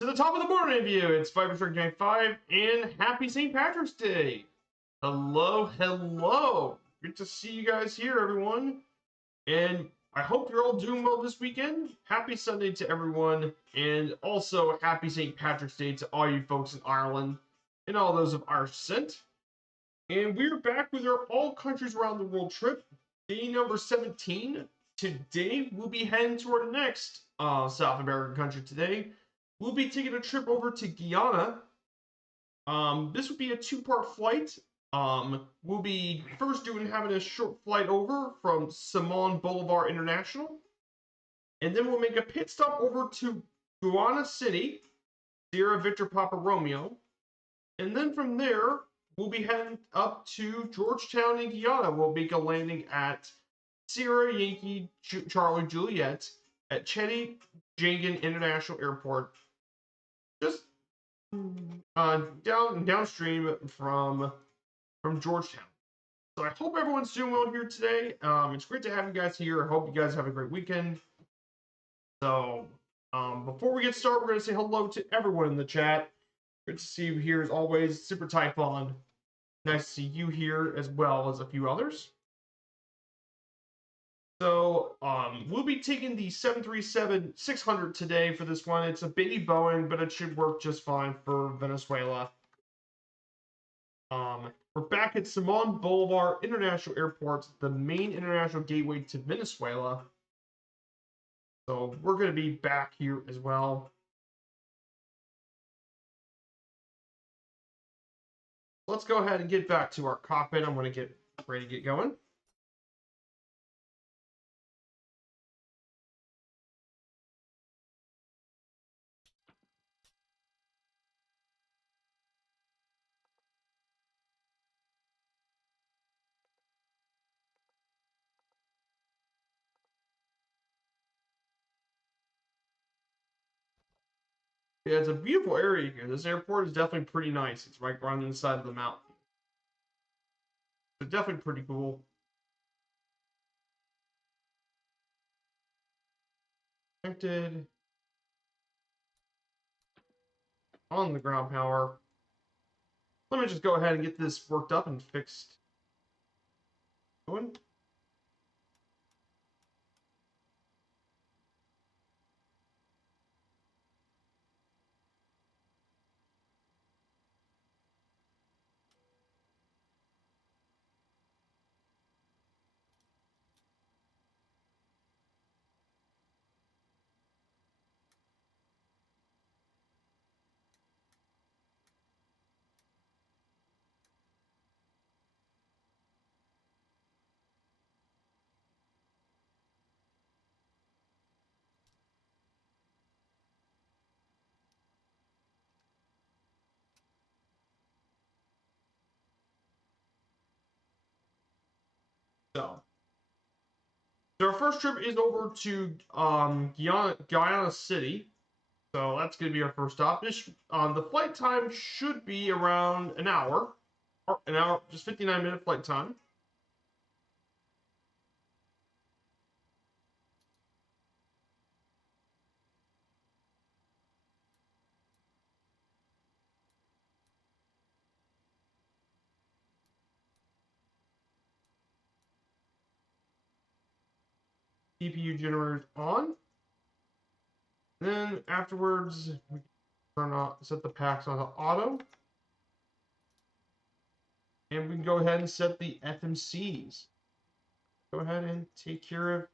To the top of the morning of you, it's Viperstrike 5 and happy St. Patrick's Day. Hello. Good to see you guys here, everyone. And I hope you're all doing well this weekend. Happy Sunday to everyone, and also happy St. Patrick's Day to all you folks in Ireland and all those of Irish descent. And we're back with our All Countries Around the World trip, day number 17. Today, we'll be heading to our next South American country today. We'll be taking a trip over to Guyana. This would be a two-part flight. We'll be first having a short flight over from Simon Bolivar International, and then we'll make a pit stop over to Guyana City, Sierra Victor Papa Romeo, and then from there we'll be heading up to Georgetown in Guyana. We'll make a landing at Sierra Yankee Charlie Juliet at Chetty Jangan International Airport, just downstream from Georgetown. So I hope everyone's doing well here today. It's great to have you guys here. I hope you guys have a great weekend. So before we get started, we're going to say hello to everyone in the chat. Good to see you here as always. Super Typhon. Nice to see you here as well as a few others. So we'll be taking the 737-600 today for this one. It's a baby Boeing, but it should work just fine for Venezuela. We're back at Simon Bolivar International Airport, the main international gateway to Venezuela. So we're going to be back here as well. Let's go ahead and get back to our cockpit. I'm going to get ready to get going. Yeah, it's a beautiful area here. This airport is definitely pretty nice. It's right on the inside of the mountain. So definitely pretty cool. Connected. On the ground power. Let me just go ahead and get this worked up and fixed. Going. So our first trip is over to Guyana City. So that's going to be our first stop. The flight time should be around an hour, just 59-minute flight time. CPU generators on. Then afterwards, we can set the packs on auto. And we can go ahead and set the FMCs. Go ahead and take care of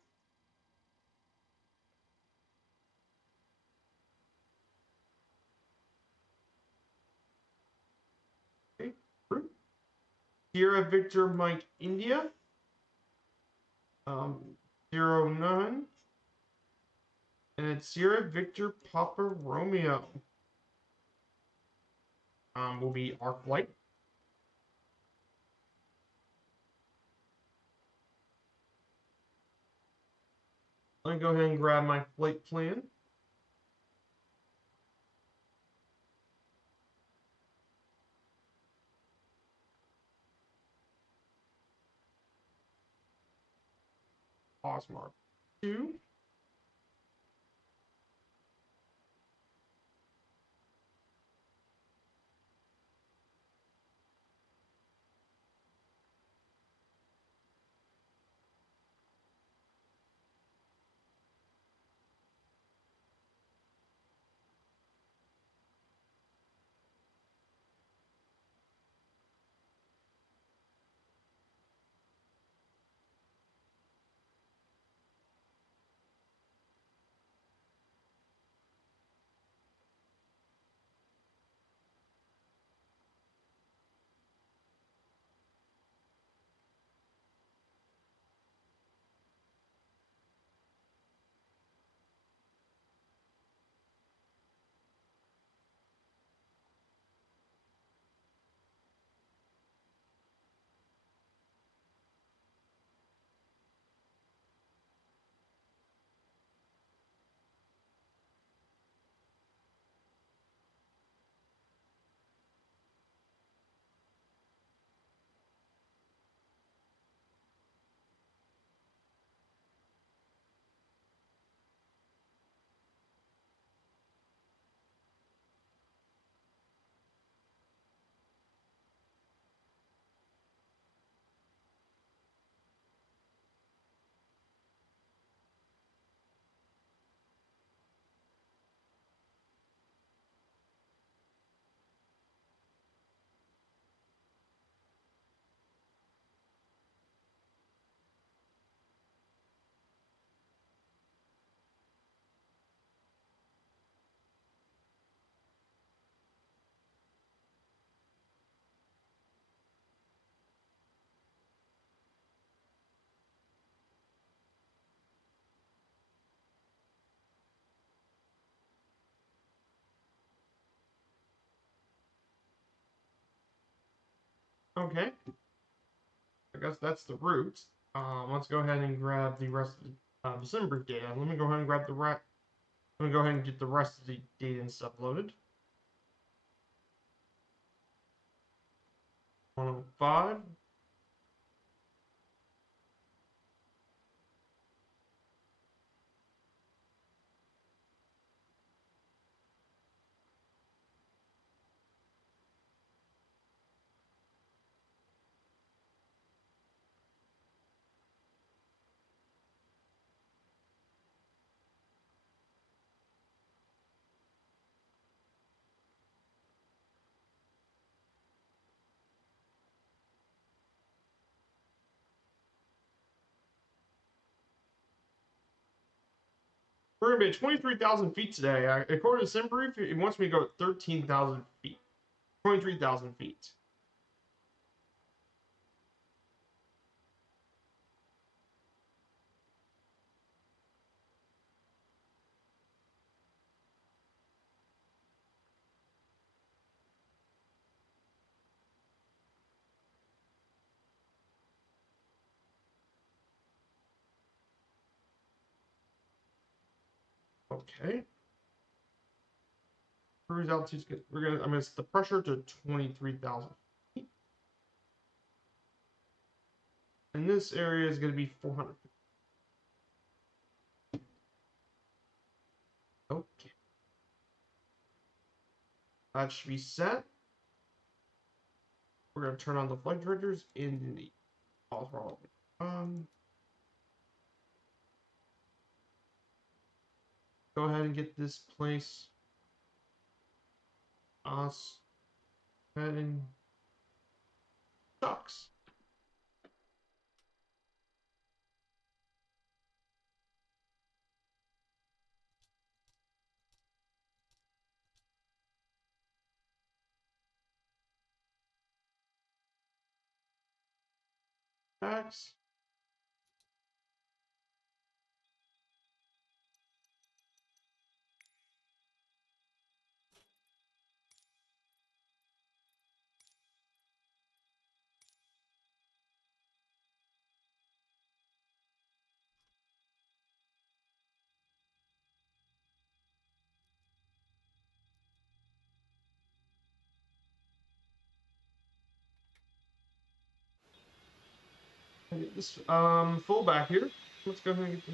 Sierra Victor Mike India. 09. And it's Sierra Victor Papa Romeo. Will be our flight. Let me go ahead and grab my flight plan. Osmark 2. Okay. I guess that's the route. Let's go ahead and grab the rest of the sim brief data. Let me go ahead and grab the Let me go ahead and get the rest of the data and stuff loaded. 105. We're gonna be at 23,000 feet today. According to sim brief, it wants me to go at 13,000 feet. 23,000 feet. Okay. Cruise altitude's good. I'm gonna set the pressure to 23,000 feet. And this area is gonna be 400 feet. Okay. That should be set. We're gonna turn on the flight directors in the throttle. Go ahead and get this place us heading sucks. X. Get this full back here. Let's go ahead and get the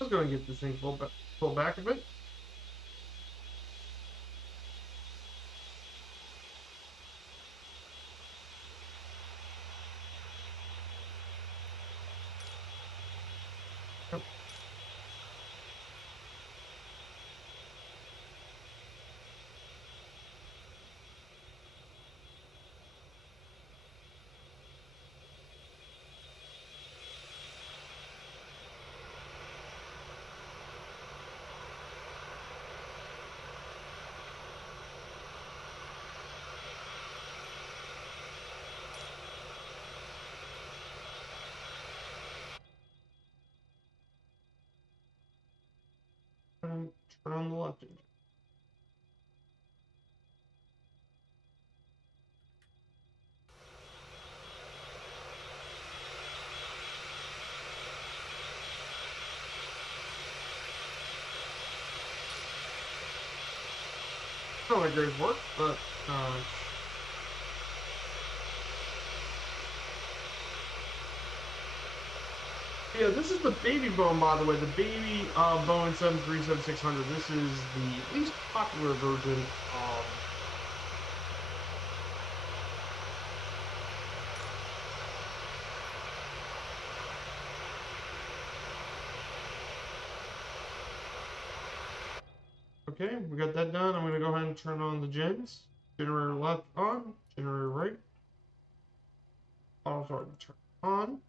let's go and get this thing full back a bit. Yep. And turn on the left engine. Not my great work, but yeah, this is the baby Boeing, by the way. The baby Boeing 737-600. This is the least popular version. Okay, we got that done. I'm gonna go ahead and turn on the gens. Generator left on, generator right. Auto start turn on.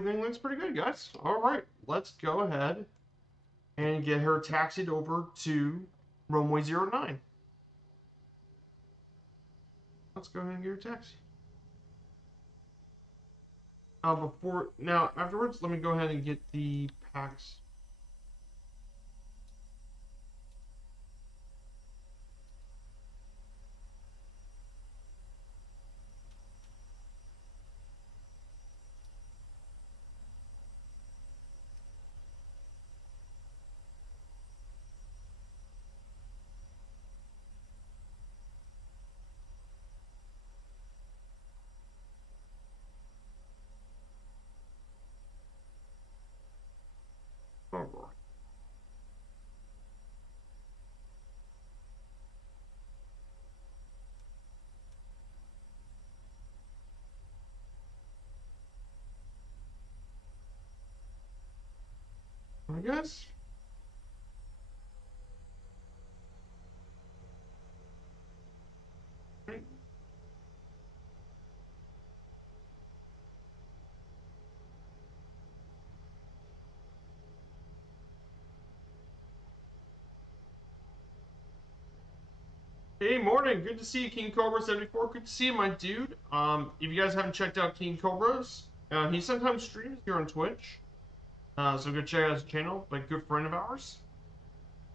everything looks pretty good, guys. All right, let's go ahead and get her taxied over to runway 09. Let's go ahead and get her taxi. Afterwards, let me go ahead and get the packs. Over. I guess. Right. Hey, morning. Good to see you, King Cobra 74. Good to see you, my dude. If you guys haven't checked out King Cobra's, he sometimes streams here on Twitch. So go check out his channel, like good friend of ours.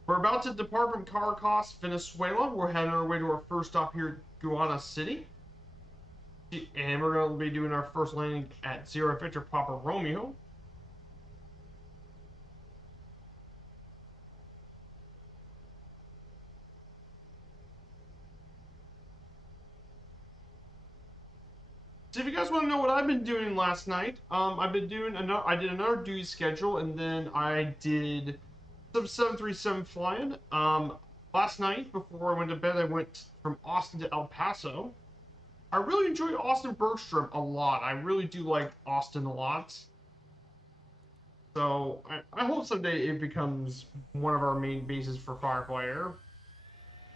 We're about to depart from Caracas, Venezuela. We're heading our way to our first stop here, Guayana City. And we're going to be doing our first landing at Sierra Victor Papa Romeo. So if you guys want to know what I've been doing last night, I did another duty schedule, and then I did some 737 flying. Last night, before I went to bed, I went from Austin to El Paso. I really enjoyed Austin Bergstrom a lot. I really do like Austin a lot. So I hope someday it becomes one of our main bases for Firefly Air.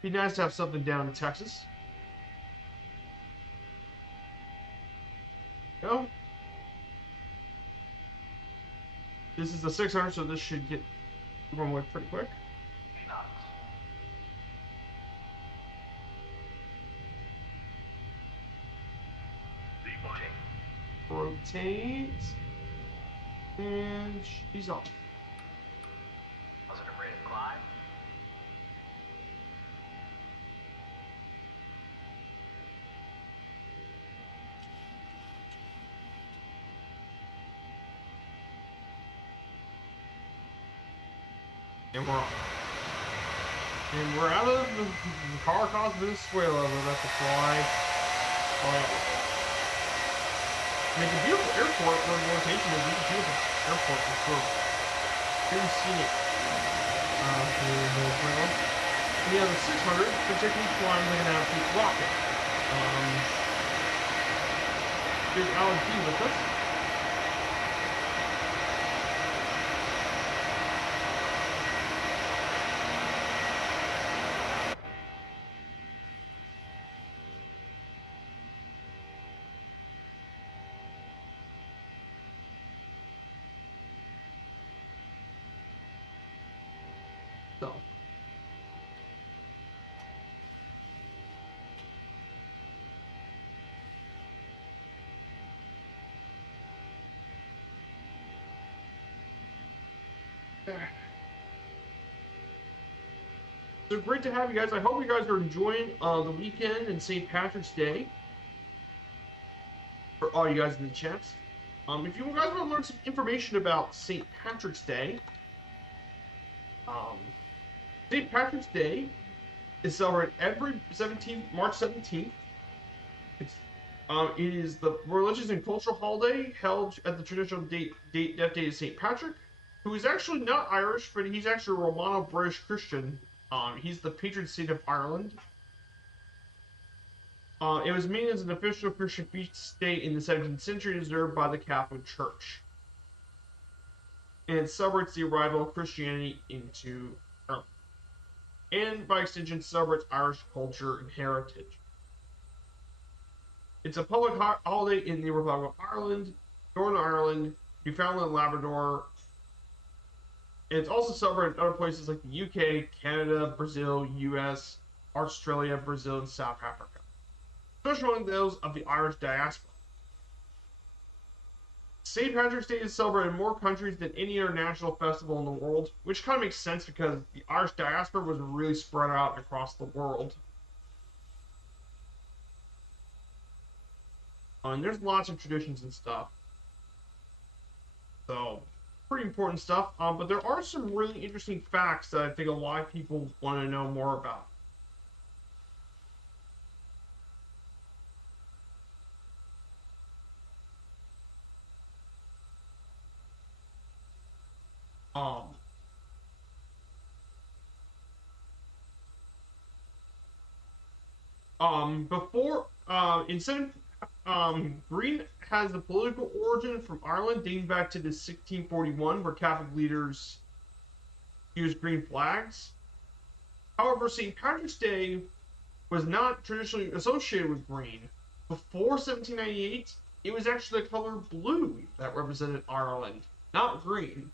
Be nice to have something down in Texas. Go. This is the 600, so this should get runway pretty quick. Rotate. And she's off. Positive rate of climb. And we're off. And we're out of Caracas, Venezuela. We're about to fly. Make a beautiful airport for rotation. It's a beautiful airport for sure. Very scenic. We have a 600, particularly flying like an absolute rocket. There's Alan P with us. So. So great to have you guys. I hope you guys are enjoying the weekend and St. Patrick's Day. For all you guys in the chat. If you guys want to learn some information about St. Patrick's Day, St. Patrick's Day is celebrated every March 17th. It is the religious and cultural holiday held at the traditional death day of St. Patrick, who is actually not Irish, but he's actually a Romano-British Christian. He's the patron saint of Ireland. It was made as an official Christian feast day in the 17th century and observed by the Catholic Church. And it celebrates the arrival of Christianity into Ireland. And by extension, celebrates Irish culture and heritage. It's a public holiday in the Republic of Ireland, Northern Ireland, Newfoundland and Labrador. And it's also celebrated in other places like the UK, Canada, Brazil, US, Australia, Brazil, and South Africa, especially among those of the Irish diaspora. St. Patrick's Day is celebrated in more countries than any international festival in the world, which kind of makes sense because the Irish diaspora was really spread out across the world. And there's lots of traditions and stuff. So, pretty important stuff. But there are some really interesting facts that I think a lot of people want to know more about. Um, Before Green has a political origin from Ireland dating back to the 1641, where Catholic leaders used green flags. However, St. Patrick's Day was not traditionally associated with green. Before 1798, it was actually the color blue that represented Ireland, not green.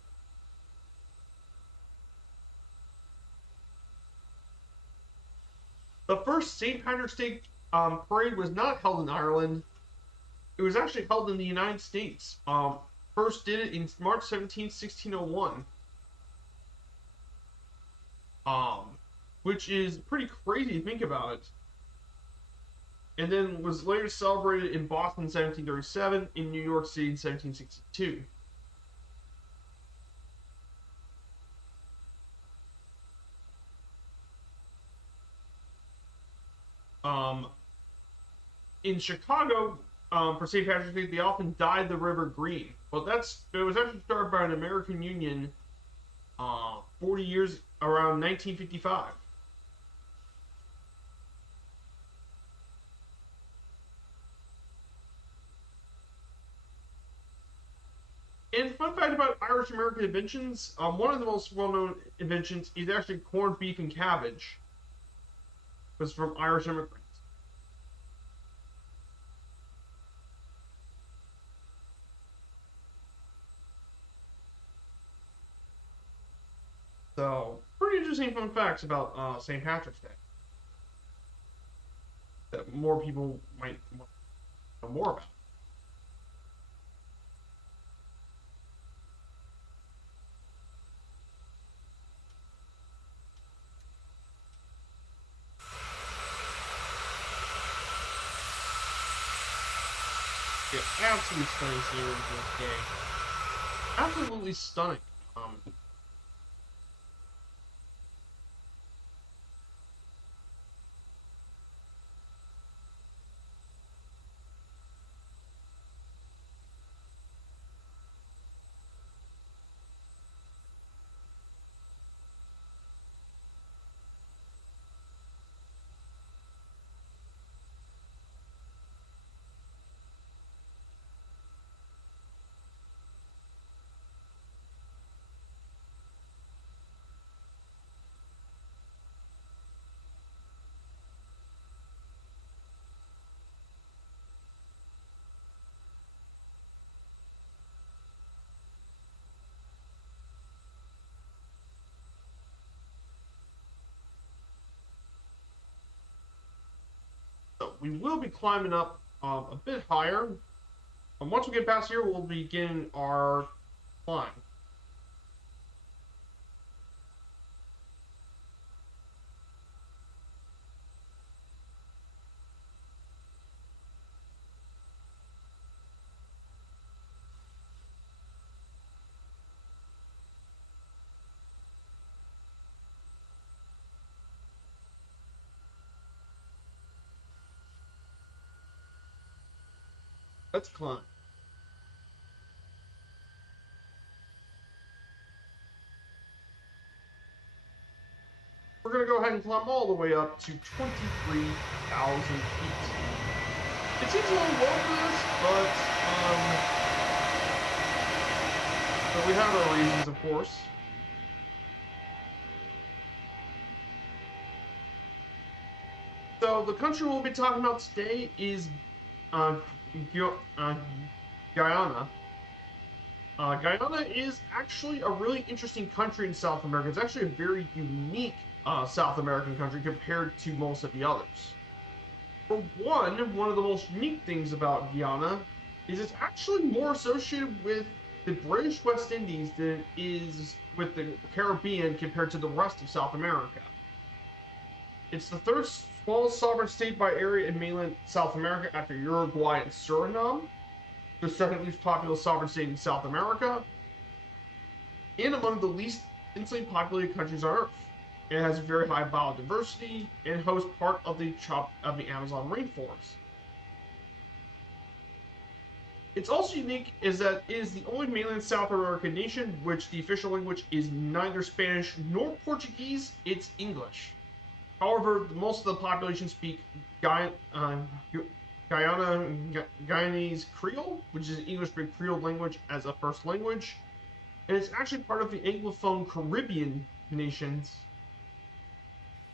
The first St. Patrick's Day parade was not held in Ireland. It was actually held in the United States. First did it in March 17, 1601. Which is pretty crazy to think about it. And then was later celebrated in Boston in 1737, in New York City in 1762. In Chicago, for St. Patrick's Day, they often dyed the river green. But it was actually started by an American Union 40 years around 1955. And fun fact about Irish American inventions, one of the most well-known inventions is actually corned beef and cabbage. It was from Irish immigrants. So, pretty interesting fun facts about St. Patrick's Day that more people might know more about. Yeah, absolutely stunning scenery this day. Absolutely stunning. So we will be climbing up a bit higher. And once we get past here, we'll begin our climb. Let's climb. We're going to go ahead and climb all the way up to 23,000 feet. It seems a little low for this, but we have our reasons, of course. So the country we'll be talking about today is Guyana. Guyana is actually a really interesting country in South America. It's actually a very unique South American country compared to most of the others. For one of the most unique things about Guyana is it's actually more associated with the British West Indies than it is with the Caribbean compared to the rest of South America. It's the third smallest sovereign state by area in mainland South America after Uruguay and Suriname, the second least populous sovereign state in South America, and among the least densely populated countries on Earth. It has very high biodiversity and hosts part of the Amazon rainforest. It's also unique is that it is the only mainland South American nation which the official language is neither Spanish nor Portuguese, it's English. However, most of the population speak Guyanese Creole, which is an English-based Creole language as a first language, and it's actually part of the Anglophone Caribbean nations,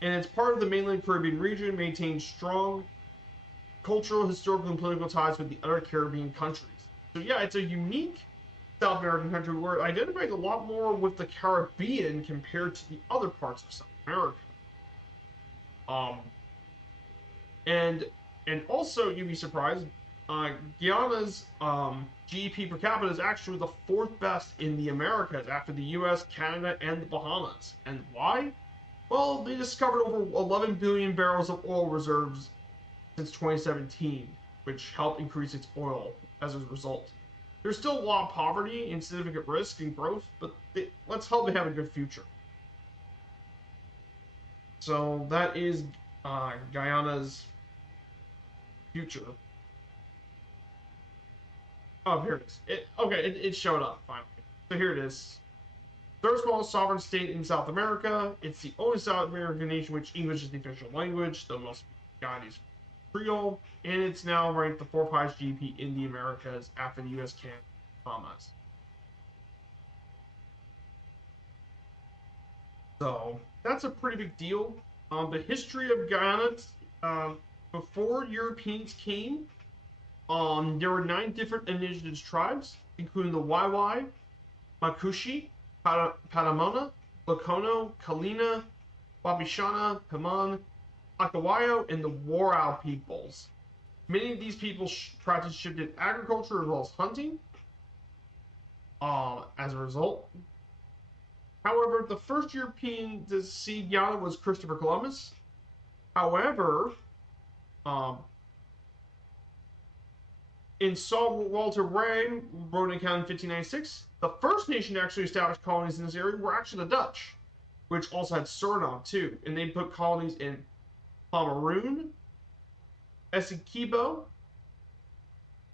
and it's part of the mainland Caribbean region, maintains strong cultural, historical, and political ties with the other Caribbean countries. So yeah, it's a unique South American country where it identifies a lot more with the Caribbean compared to the other parts of South America. Um, and also you'd be surprised, Guyana's GDP per capita is actually the fourth best in the Americas after the U.S., Canada, and the Bahamas. And why? Well, they discovered over 11 billion barrels of oil reserves since 2017, which helped increase its oil as a result. There's still a lot of poverty and significant risk and growth, but let's hope they have a good future. So that is Guyana's future. Oh, here it is. It showed up finally. So here it is. Third smallest sovereign state in South America. It's the only South American nation which English is the official language, though most Guyanese Creole, and it's now ranked the fourth highest GDP in the Americas after the U.S., Canada, and Bahamas. So that's a pretty big deal. The history of Guyana, before Europeans came, there were 9 different indigenous tribes, including the Wai, Makushi, Patamona, Lokono, Kalina, Wapishana, Paman, Akawayo, and the Warao peoples. Many of these peoples practiced shifted agriculture as well as hunting. As a result, however, the first European to see Guyana was Christopher Columbus. However, in Saul Walter Raleigh wrote an account in 1596, the first nation to actually establish colonies in this area were actually the Dutch, which also had Suriname too, and they put colonies in Pomeroon, Essequibo,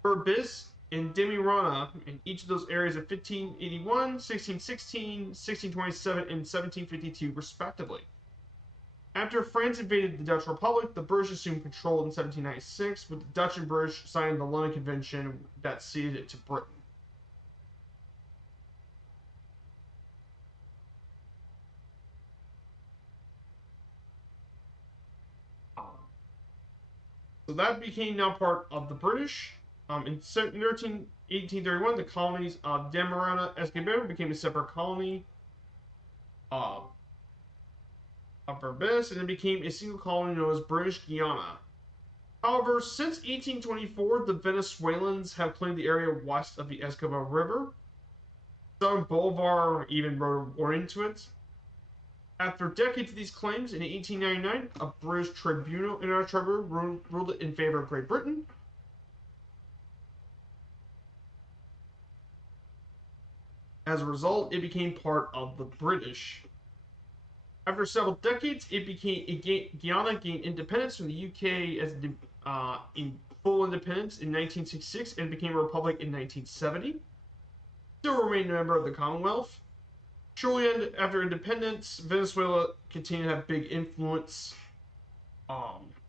Berbice, and Demerara in each of those areas of 1581, 1616, 1627, and 1752, respectively. After France invaded the Dutch Republic, the British assumed control in 1796, with the Dutch and British signing the London Convention that ceded it to Britain. So that became now part of the British. In 1831, the colonies of Demerara Escobar became a separate colony of Berbice, and it became a single colony known as British Guiana. However, since 1824, the Venezuelans have claimed the area west of the Escobar River. Some Bolivar even wrote a warning to it. After decades of these claims, in 1899, a British tribunal ruled it in favor of Great Britain. As a result, it became part of the British. After several decades, Guyana gained independence from the UK as in full independence in 1966 and became a republic in 1970. Still remained a member of the Commonwealth. Shortly after independence, Venezuela continued to have big influence.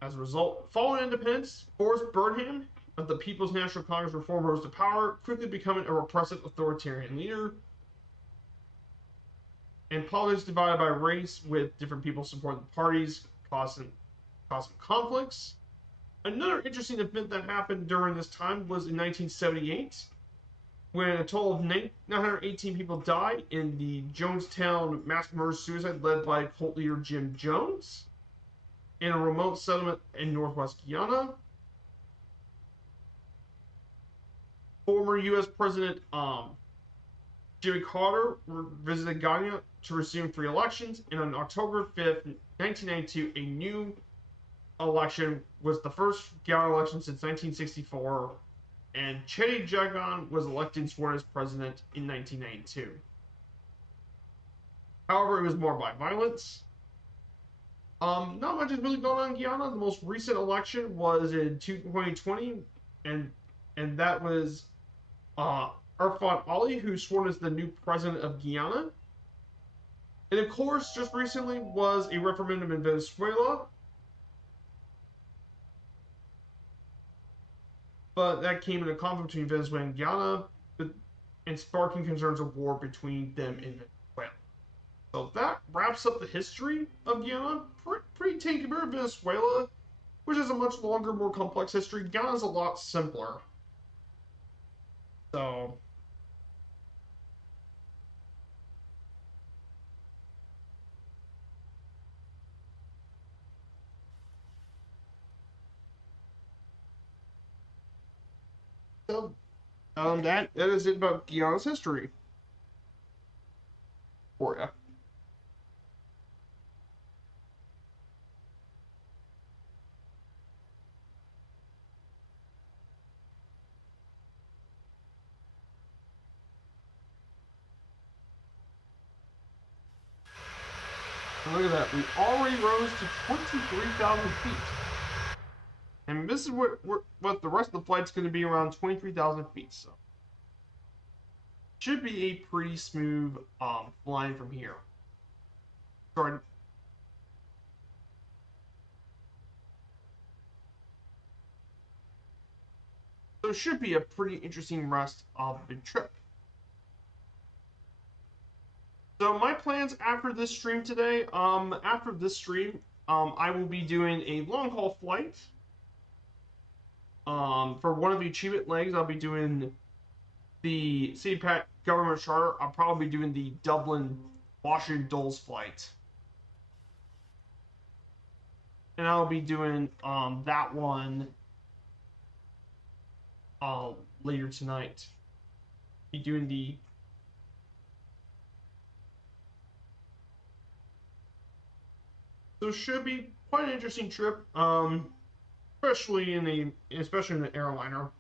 As a result, following independence, Boris Burnham of the People's National Congress Reform rose to power, quickly becoming a repressive authoritarian leader. And politics divided by race, with different people supporting the parties, causing conflicts. Another interesting event that happened during this time was in 1978. when a total of 918 people died in the Jonestown mass murder-suicide led by cult leader Jim Jones in a remote settlement in northwest Guyana. Former U.S. President Jimmy Carter visited Guyana to resume free elections, and on October 5th, 1992, a new election was the first Guyana election since 1964, and Chedi Jagan was elected and sworn as president in 1992. However, it was more by violence. Not much has really gone on in Guyana. The most recent election was in 2020, and that was Irfan Ali, who's sworn as the new president of Guyana. And of course, just recently was a referendum in Venezuela, but that came in a conflict between Venezuela and Guyana, and sparking concerns of war between them and Venezuela. So that wraps up the history of Guyana. Pretty tame compared to Venezuela, which has a much longer, more complex history. Guyana's a lot simpler. So that is it about Guyana's history for you. And look at that. We already rose to 23,000 feet. And this is what the rest of the flight's going to be, around 23,000 feet. So should be a pretty smooth flying from here. Sorry. So it should be a pretty interesting rest of the trip. So my plans after this stream today, I will be doing a long haul flight. For one of the achievement legs, I'll be doing the CPAC government charter. I'll probably be doing the Dublin Washington Dulles flight. And I'll be doing that one later tonight. Be doing the So it should be quite an interesting trip, especially in the airliner.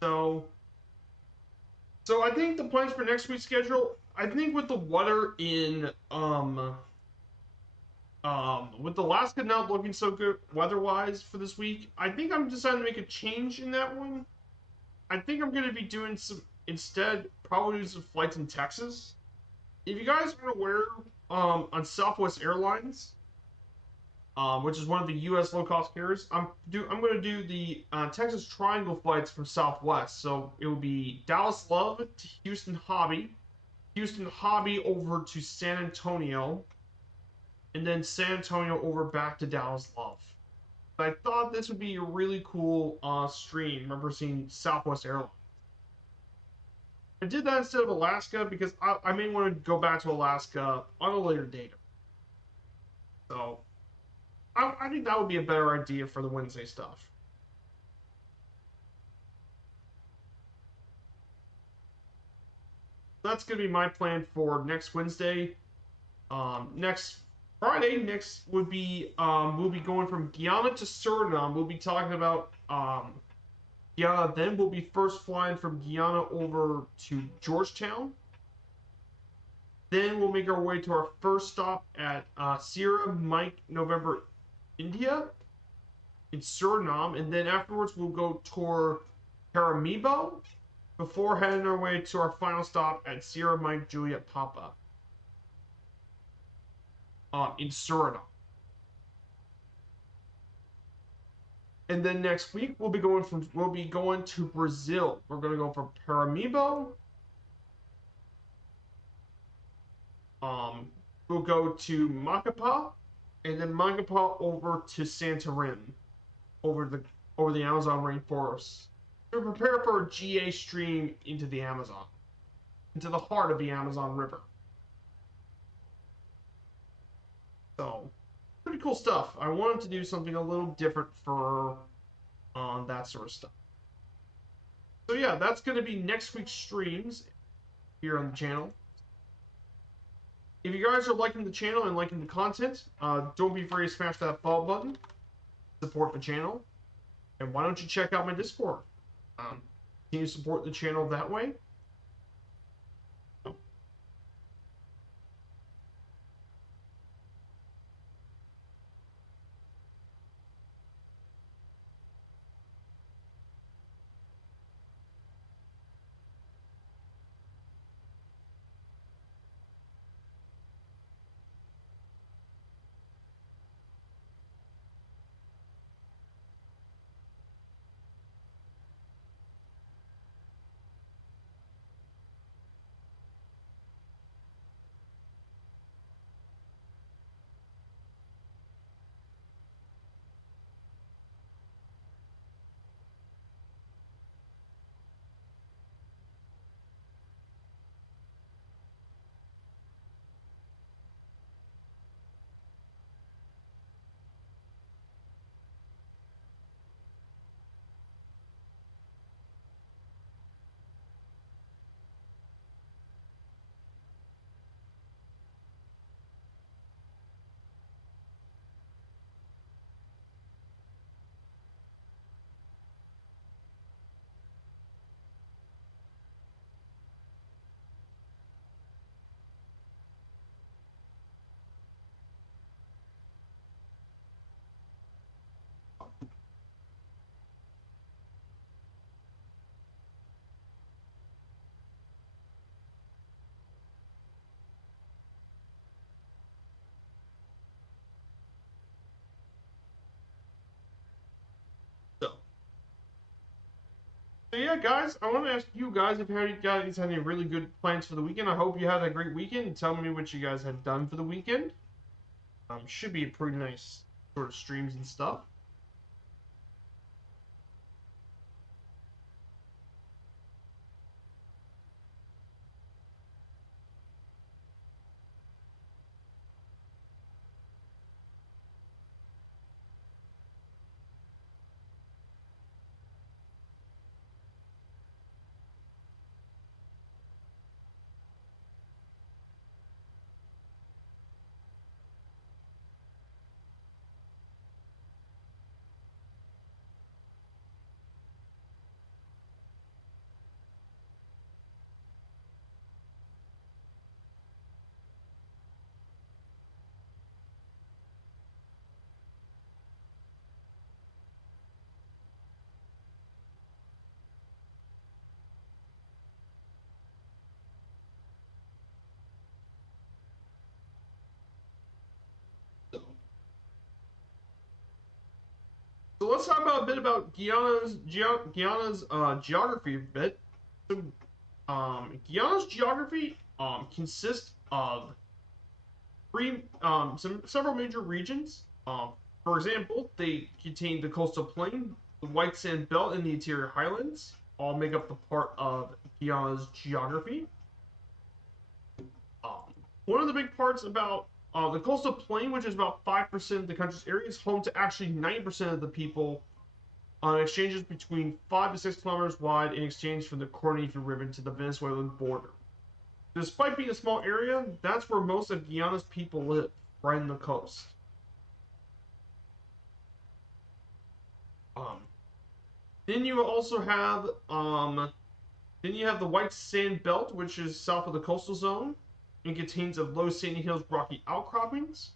So I think the plans for next week's schedule, I think with the weather in with Alaska not looking so good weather-wise for this week, I think I'm deciding to make a change in that one. I think I'm gonna be doing some instead, probably some flights in Texas. If you guys aren't aware, on Southwest Airlines, which is one of the U.S. low-cost carriers, I'm gonna do the Texas Triangle flights from Southwest. So it will be Dallas Love to Houston Hobby over to San Antonio, and then San Antonio over back to Dallas Love. I thought this would be a really cool stream. Remember seeing Southwest Airlines. I did that instead of Alaska because I may want to go back to Alaska on a later date. So I think that would be a better idea for the Wednesday stuff. That's going to be my plan for next Wednesday. Next Friday, next would be we'll be going from Guyana to Suriname. We'll be talking about Guyana. Then we'll be first flying from Guyana over to Georgetown. Then we'll make our way to our first stop at Sierra Mike November India in Suriname, and then afterwards we'll go tour Paramaribo before heading our way to our final stop at Sierra Mike Juliet Papa in Suriname. And then next week we'll be going to Brazil. We're gonna go from Paramaribo. We'll go to Macapá, and then Macapá over to Santarém, over the Amazon rainforest, to prepare for a GA stream into the Amazon, into the heart of the Amazon River. So, pretty cool stuff. I wanted to do something a little different for that sort of stuff. So yeah, that's going to be next week's streams here on the channel. If you guys are liking the channel and liking the content, don't be afraid to smash that follow button, support the channel, and why don't you check out my Discord? Can you support the channel that way? So yeah, guys, I want to ask you guys if you guys had any really good plans for the weekend. I hope you had a great weekend. And tell me what you guys had done for the weekend. Should be a pretty nice sort of streams and stuff. So let's talk about a bit about Guyana's geography a bit. So, Guyana's geography consists of several major regions. For example, they contain the coastal plain, the white sand belt, and the interior highlands. All make up the part of Guyana's geography. Um, One of the big parts about the coastal plain, which is about 5% of the country's area, is home to actually 90% of the people on exchanges between 5 to 6 kilometers wide in exchange from the Coronado River to the Venezuelan border. Despite being a small area, that's where most of Guyana's people live, right on the coast. Um, then you also have the White Sand Belt, which is south of the coastal zone and contains of low sandy hills, rocky outcroppings.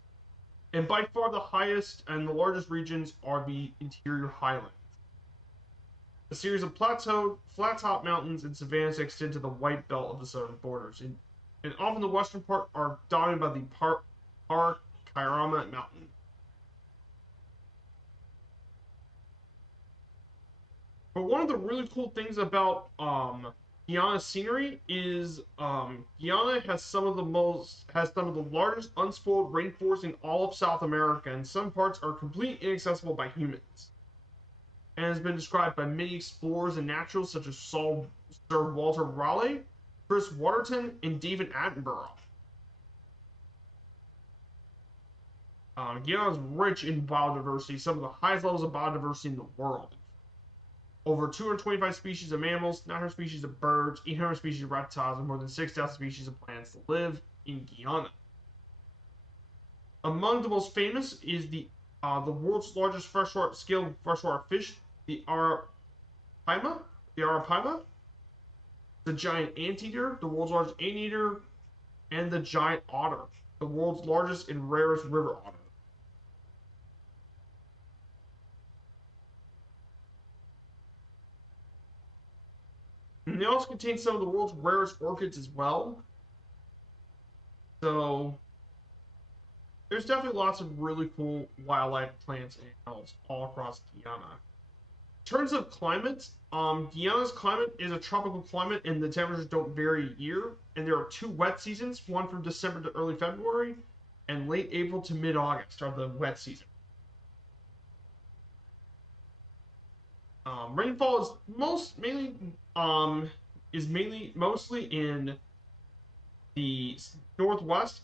And by far the highest and the largest regions are the interior highlands. A series of plateaued, flat-top mountains and savannas extend to the white belt of the southern borders, and often the western part are dominated by the Kairama Mountain. But one of the really cool things about Guyana's scenery is Guyana has some of the largest unspoiled rainforests in all of South America, and some parts are completely inaccessible by humans. And has been described by many explorers and naturalists such as Sir Walter Raleigh, Chris Waterton, and David Attenborough. Guyana is rich in biodiversity, some of the highest levels of biodiversity in the world. Over 225 species of mammals, 900 species of birds, 800 species of reptiles, and more than 6,000 species of plants live in Guyana. Among the most famous is the world's largest scaled freshwater fish, the arapaima. The giant anteater, the world's largest anteater, and the giant otter, the world's largest and rarest river otter. And they also contain some of the world's rarest orchids as well. So there's definitely lots of really cool wildlife, plants, and animals all across Guyana. In terms of climate, Guyana's climate is a tropical climate, and the temperatures don't vary year. And there are 2 wet seasons, one from December to early February, and late April to mid-August are the wet season. Rainfall is mostly in the northwest,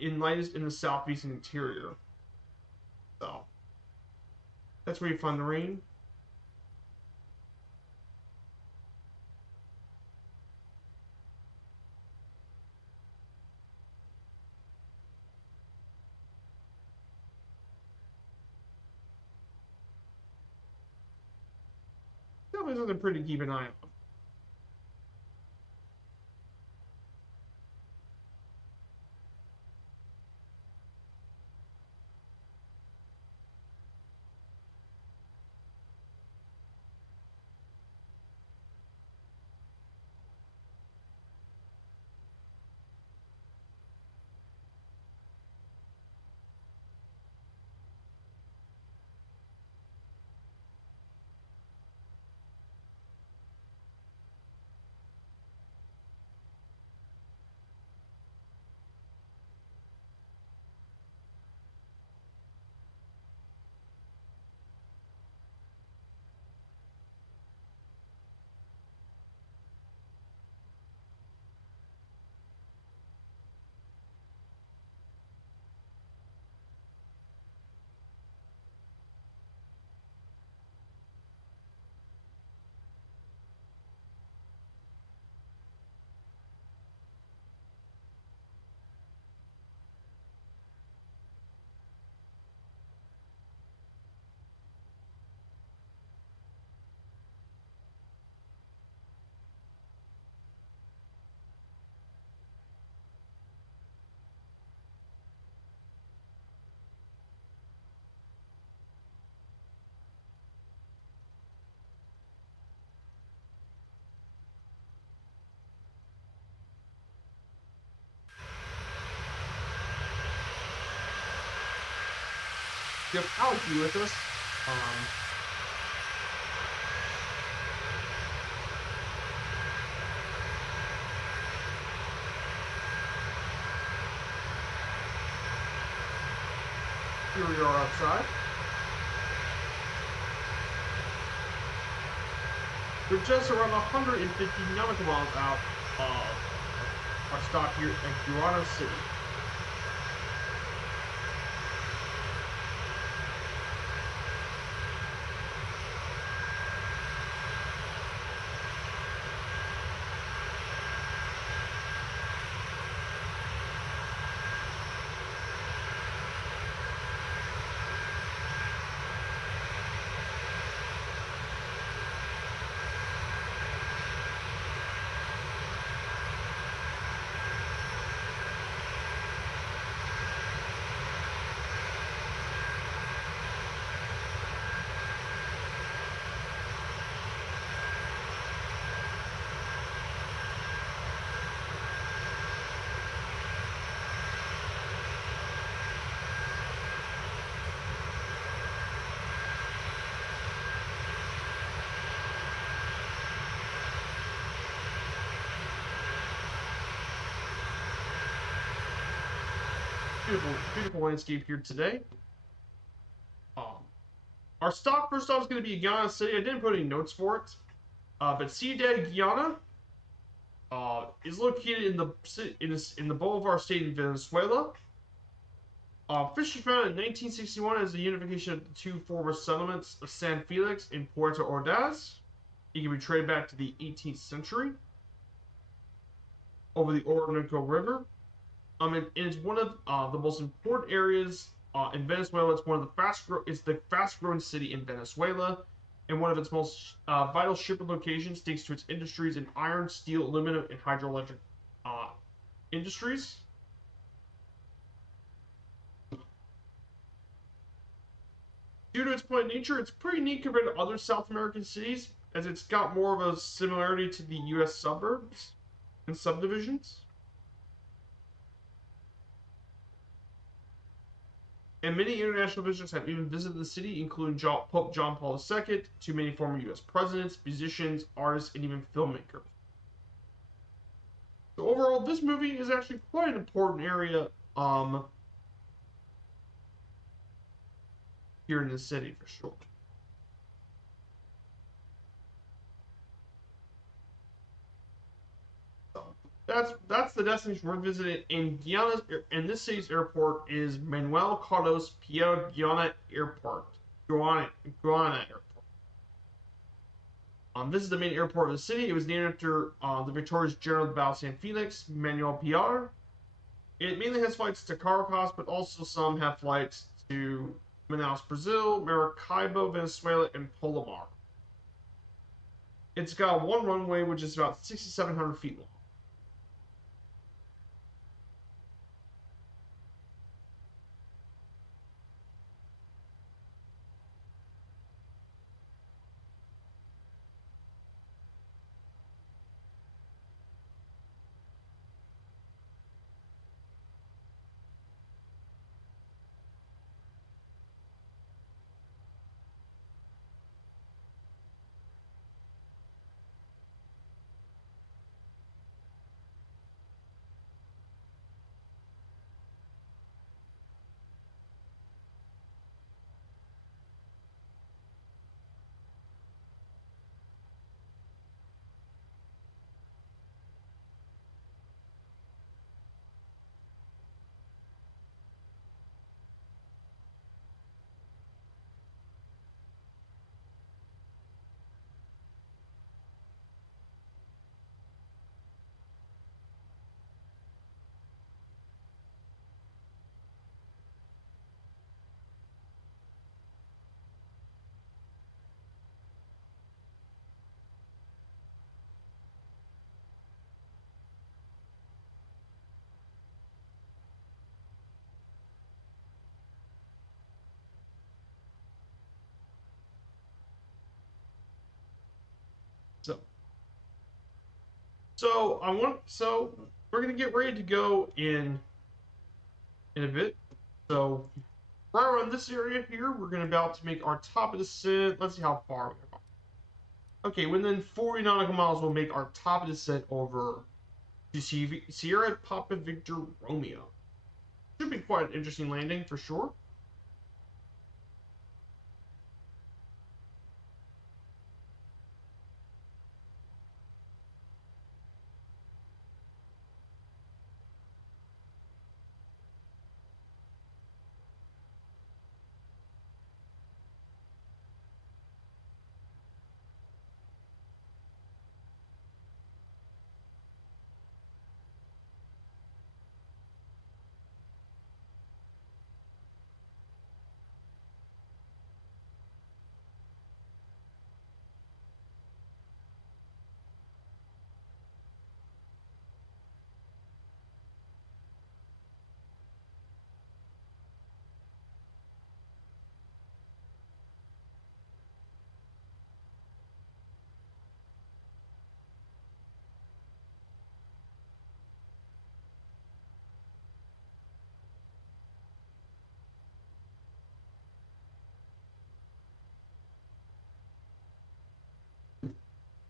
lightest in the southeastern interior. So that's where you find the rain. Definitely something pretty to keep an eye on. You have Alki with us. Here we are outside. We're just around 150 nautical miles out of our stop here at Guyana City. Beautiful, beautiful landscape here today. Our first stop is going to be Guyana City. I didn't put any notes for it, but Ciudad Guyana is located in the Bolivar state in Venezuela. Officially founded in 1961 as the unification of the two former settlements of San Felix and Puerto Ordaz. It can be traced back to the 18th century over the Orinoco River. It is one of the most important areas in Venezuela. It's one of the fast-growing city in Venezuela, and one of its most vital shipping locations, thanks to its industries in iron, steel, aluminum, and hydroelectric industries. Due to its plant nature, it's pretty neat compared to other South American cities, as it's got more of a similarity to the U.S. suburbs and subdivisions. And many international visitors have even visited the city, including Pope John Paul II, to many former U.S. presidents, musicians, artists, and even filmmakers. So overall, this movie is actually quite an important area here in the city, for sure. That's the destination we're visiting. And this city's airport is Manuel Carlos Piedra Guyana Airport. Guyana Airport. This is the main airport of the city. It was named after the victorious general of the Battle of San Felix, Manuel Piedra. It mainly has flights to Caracas, but also some have flights to Manaus, Brazil, Maracaibo, Venezuela, and Palomar. It's got one runway, which is about 6,700 feet long. So we're gonna get ready to go in a bit. So Right around this area here, we're going to about to make our top of descent. Let's see how far we are. Okay, within 40 nautical miles, we'll make our top of descent over to Sierra Papa Victor Romeo. Should be quite an interesting landing for sure.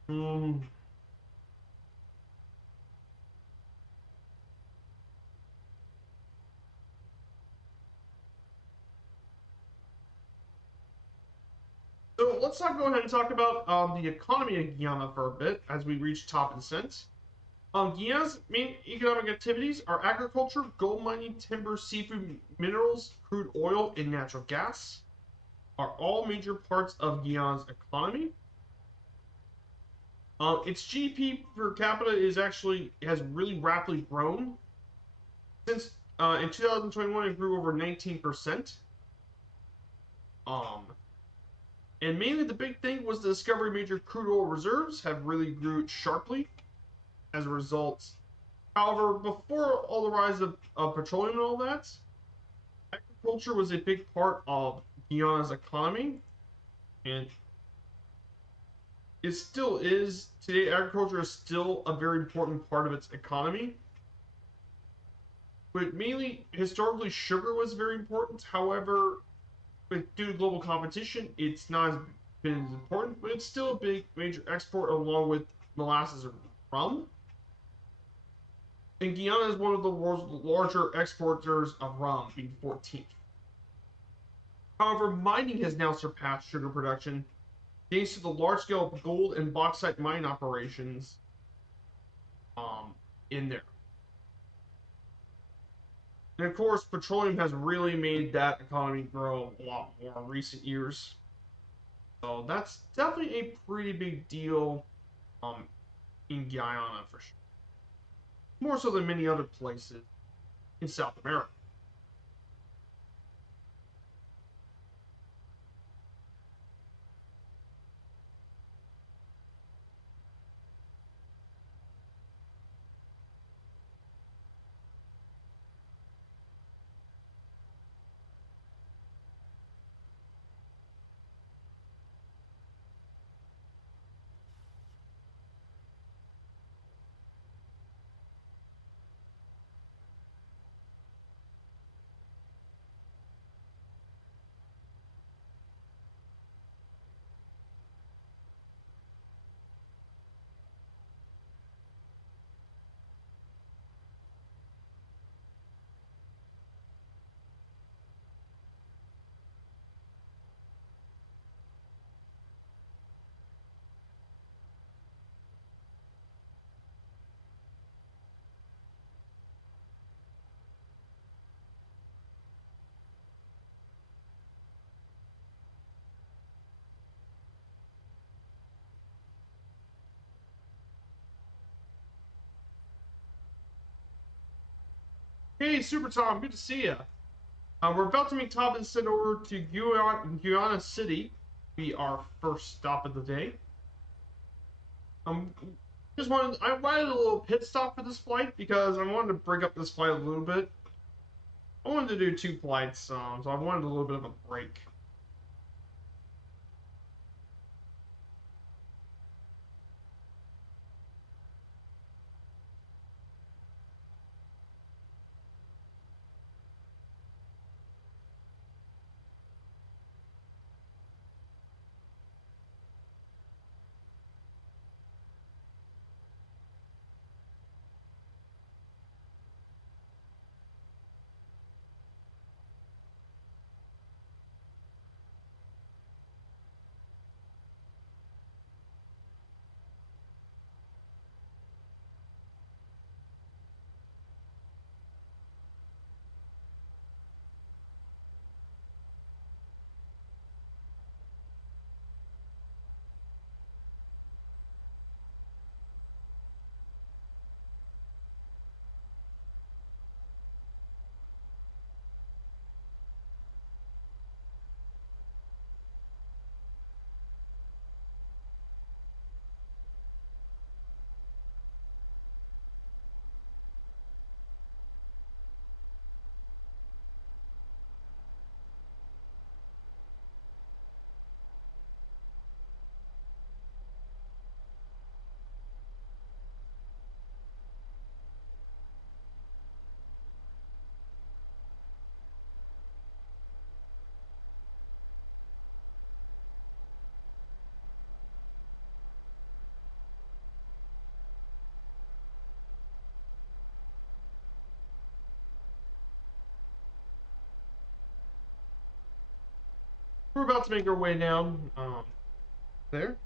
Hmm. So let's not go ahead and talk about the economy of Guyana for a bit as we reach top of descent. Guyana's main economic activities are agriculture, gold mining, timber, seafood, minerals, crude oil, and natural gas. Are all major parts of Guyana's economy. Its GDP per capita has really rapidly grown since in 2021 it grew over 19%. Um, and mainly the big thing was the discovery of major crude oil reserves have really grew sharply as a result. However, before all the rise of petroleum and all that, agriculture was a big part of Guyana's economy, and it still is today. Agriculture is still a very important part of its economy, but mainly historically sugar was very important. However, due to global competition, it's not been as important, but it's still a big major export along with molasses and rum. And Guyana is one of the world's larger exporters of rum, being 14th. However, mining has now surpassed sugar production thanks to the large scale gold and bauxite mine operations um, in there. And of course, petroleum has really made that economy grow a lot more in recent years. So that's definitely a pretty big deal um, in Guyana for sure. More so than many other places in South America. Hey, Super Tom, good to see you. We're about to make top and send over to Guyana City, be our first stop of the day. Um, I wanted a little pit stop for this flight because I wanted to break up this flight a little bit. I wanted to do two flights, so I wanted a little bit of a break. we're about to make our way down there.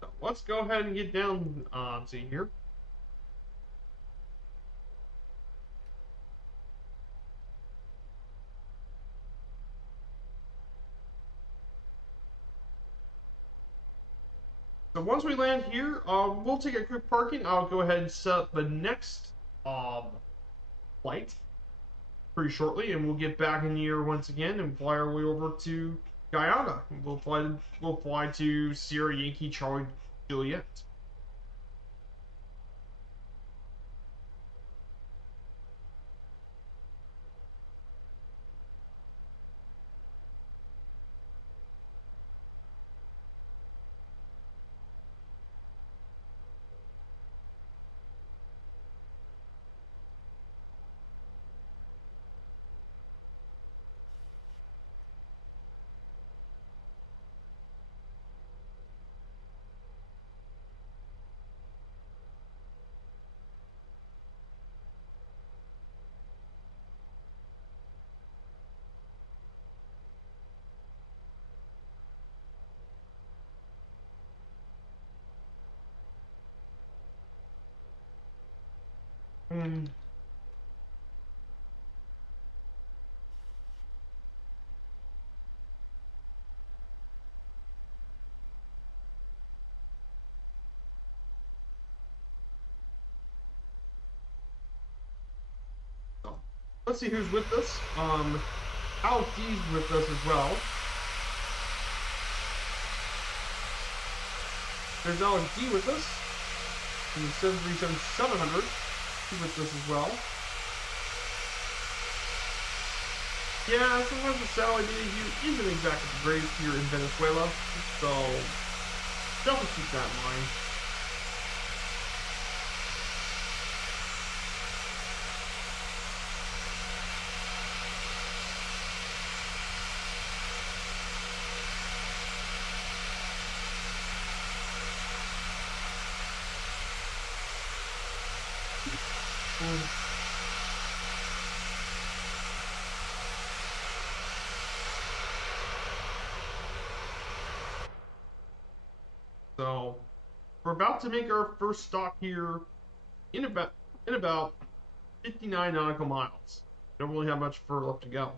So let's go ahead and get down to here. So once we land here, we'll take a quick parking. I'll go ahead and set up the next flight pretty shortly, and we'll get back in the air once again and fly our way over to Guyana. We'll fly to Sierra Yankee Charlie Juliet. So, let's see who's with us. Alex D's with us as well. There's Alex D with us. And the 737-700. He's with us as well. Yeah, sometimes the satellite data here isn't exactly the greatest here in Venezuela, so definitely keep that in mind. So we're about to make our first stop here in about 59 nautical miles. Don't really have much further left to go.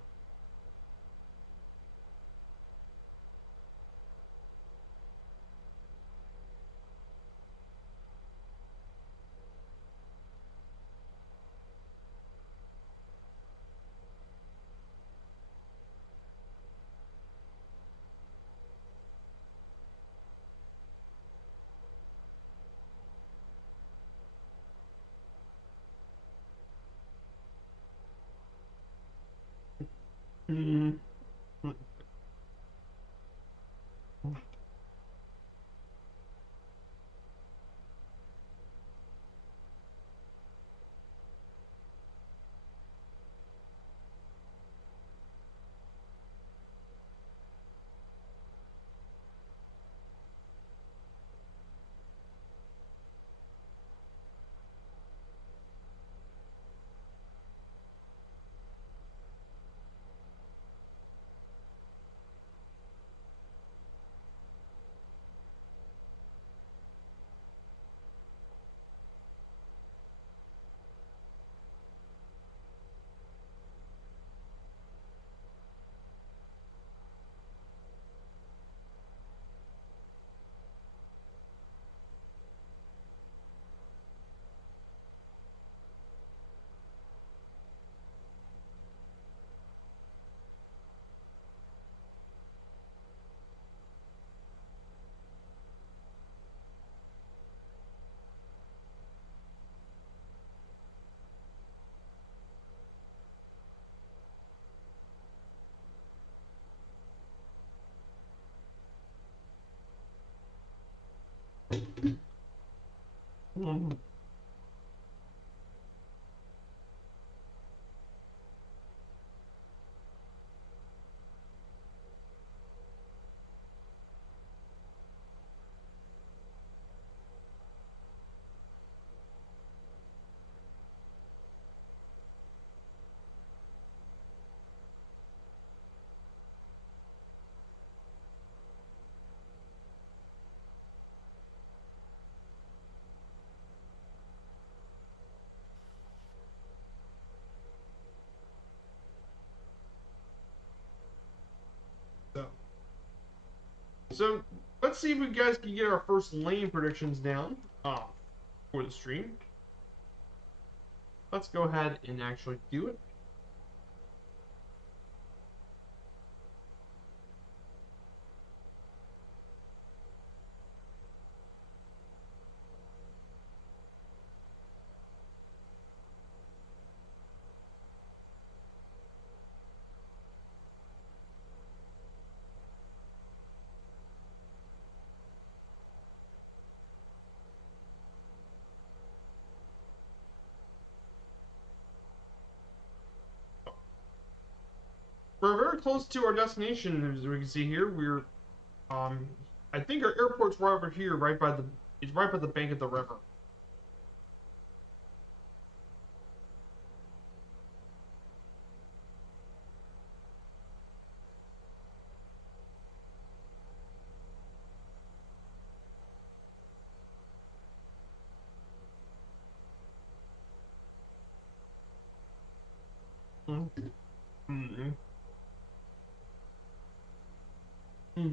Hmm. Hmm. So, so let's see if we guys can get our first lane predictions down for the stream. Let's go ahead and actually do it. We're very close to our destination, as we can see here. We're, I think our airport's right over here, it's right by the bank of the river. Mm-hmm. Mm-hmm. Mm-hmm.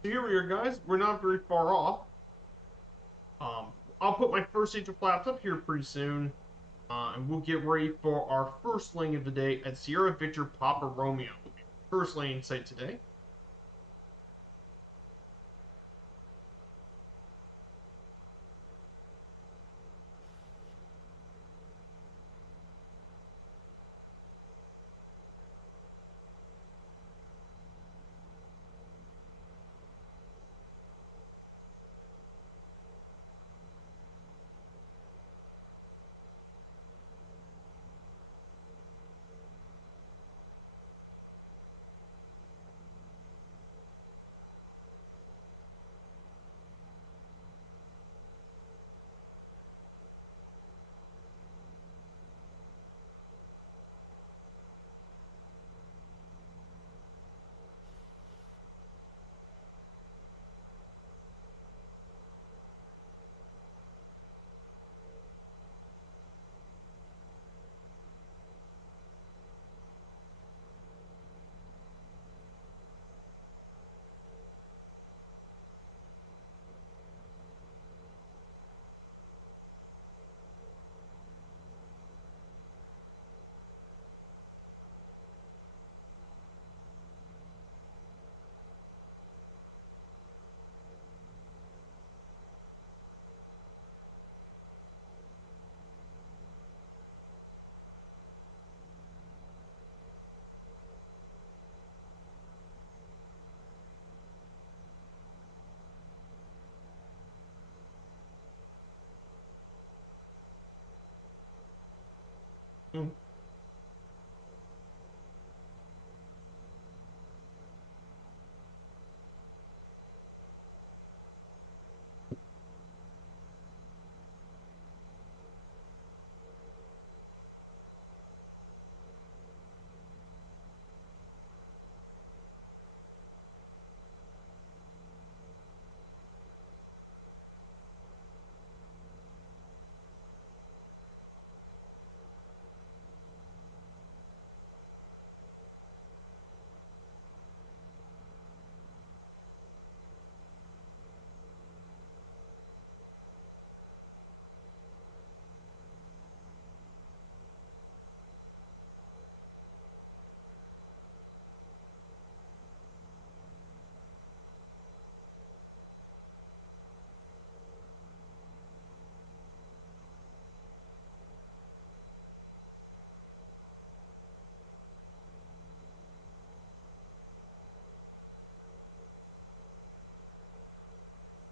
So here we are, guys. We're not very far off. I'll put my first stage of flaps up here pretty soon, and we'll get ready for our first lane of the day at Sierra Victor Papa Romeo. First lane sight today.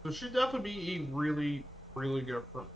So should definitely be a really, really good permit.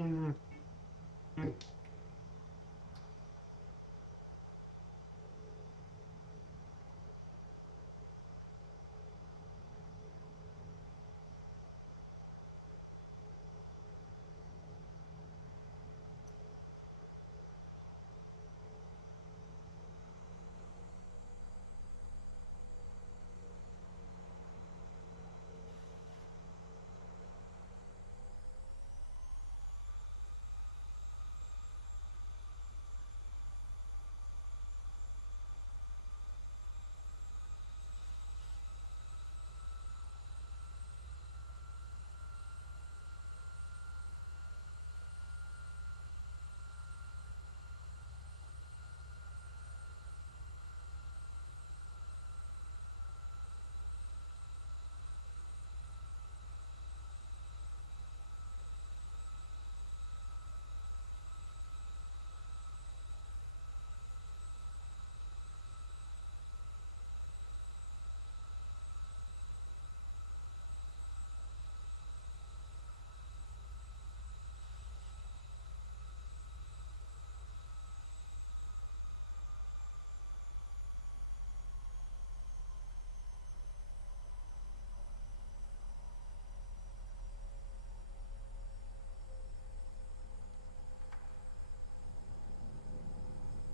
Mm, mm,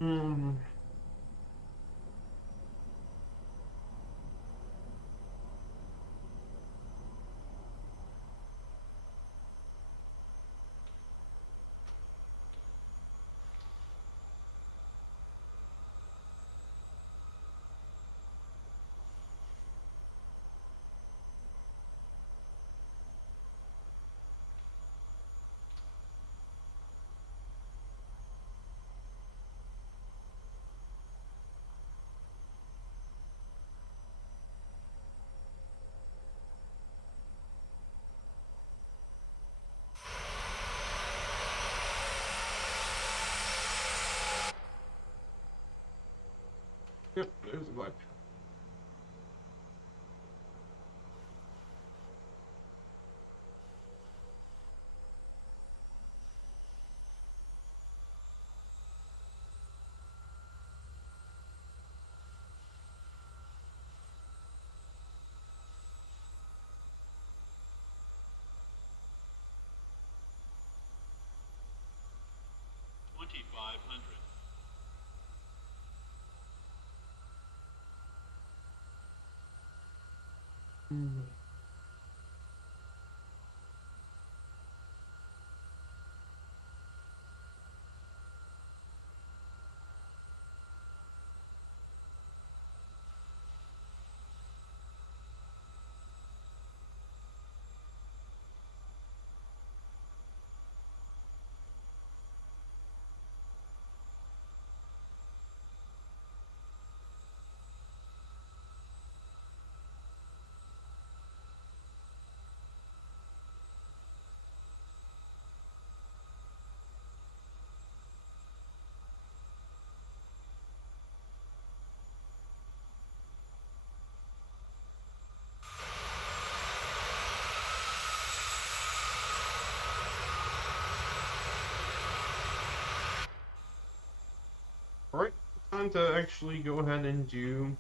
mm. Yep, there's the glide path. Mm. time to actually go ahead and do.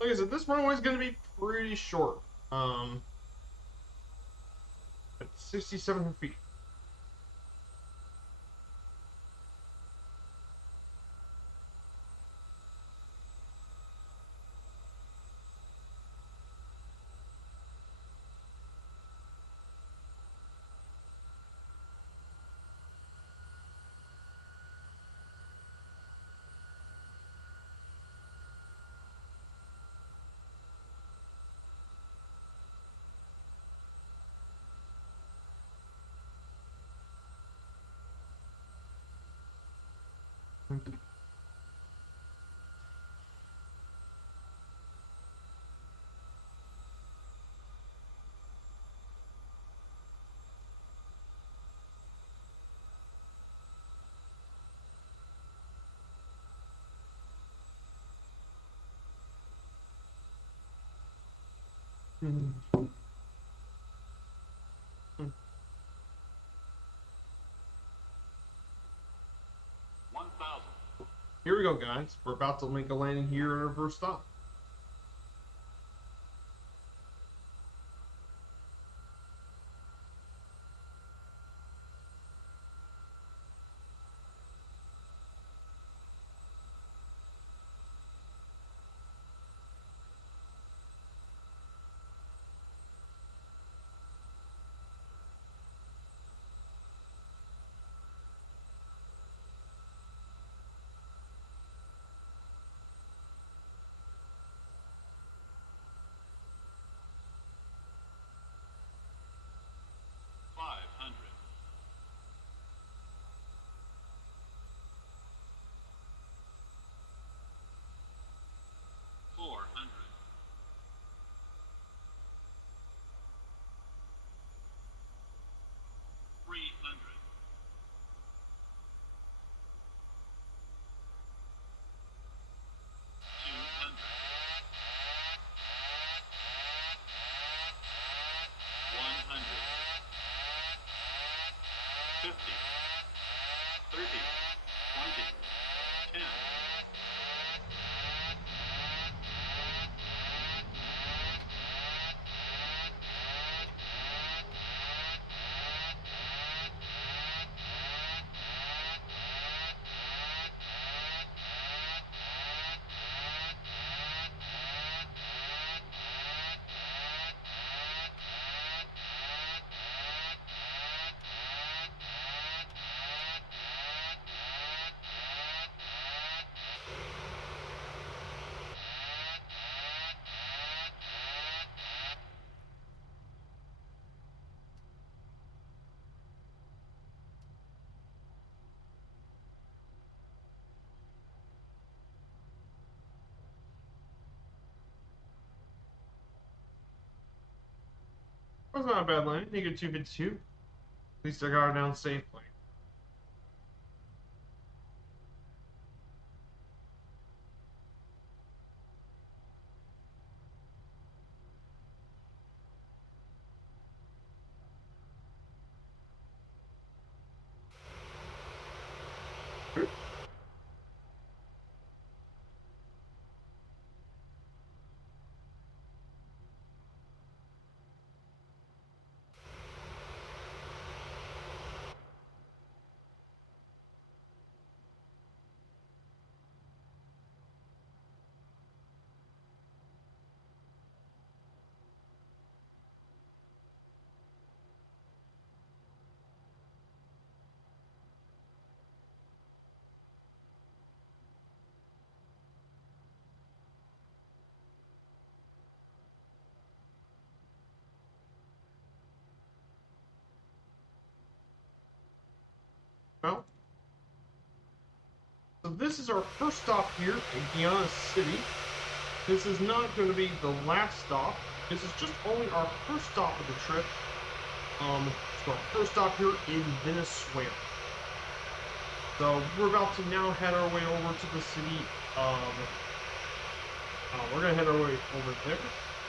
Like I said, this runway is going to be pretty short. At 6,700 feet. Mm-hmm. 1,000. Here we go, guys. We're about to make a landing here at our first stop. That's not a bad landing. Negative 252. At least I got her down safely. Well, so this is our first stop here in Guyana City. This is not going to be the last stop. This is just only our first stop of the trip. So our first stop here in Venezuela. So we're about to now head our way over to the city of. We're gonna head our way over there.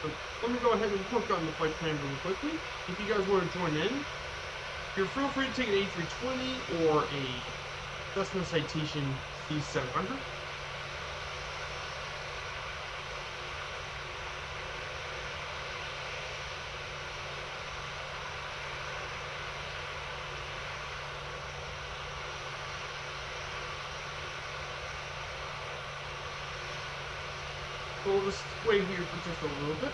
So let me go ahead and work on the flight plan really quickly. If you guys want to join in, You're feel free to take an A320 or a Cessna Citation C700. So we'll just wait here for just a little bit.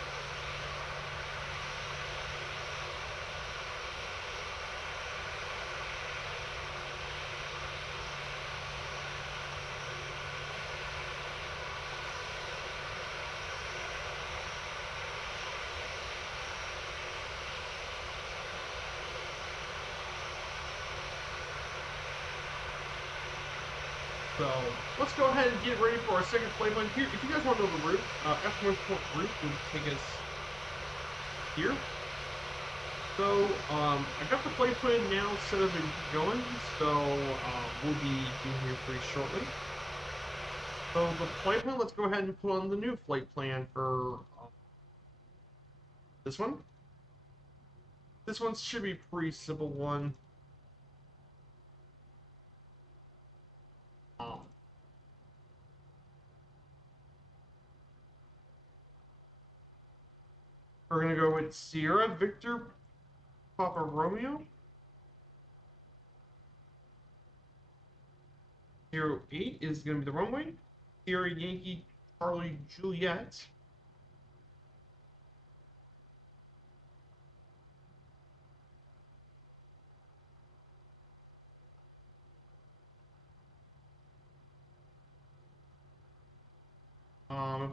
So let's go ahead and get ready for our second flight plan here. If you guys want to know the route, F1 route would take us here. So I got the flight plan now set up and going, so we'll be doing here pretty shortly. So the flight plan, let's go ahead and put on the new flight plan for this one. This one should be a pretty simple one. We're going to go with Sierra Victor Papa Romeo 08 is going to be the runway. Sierra Yankee Charlie Juliet.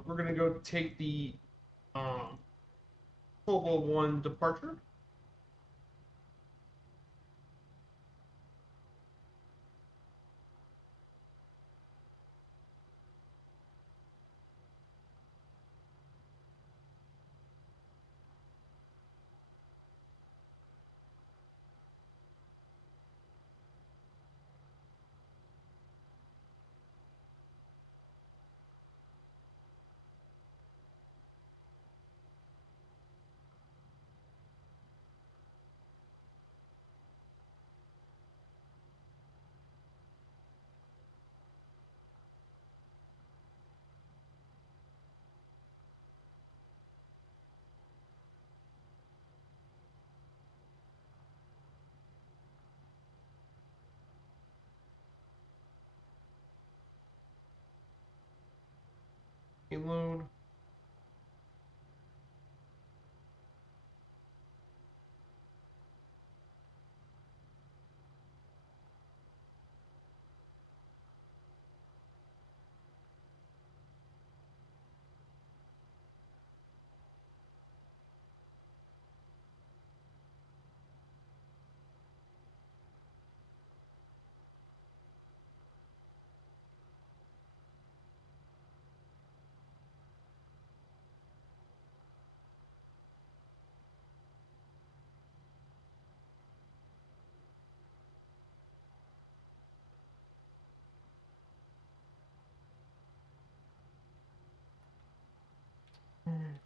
We're going to go take the Cobalt 1 departure. Payload. Hmm.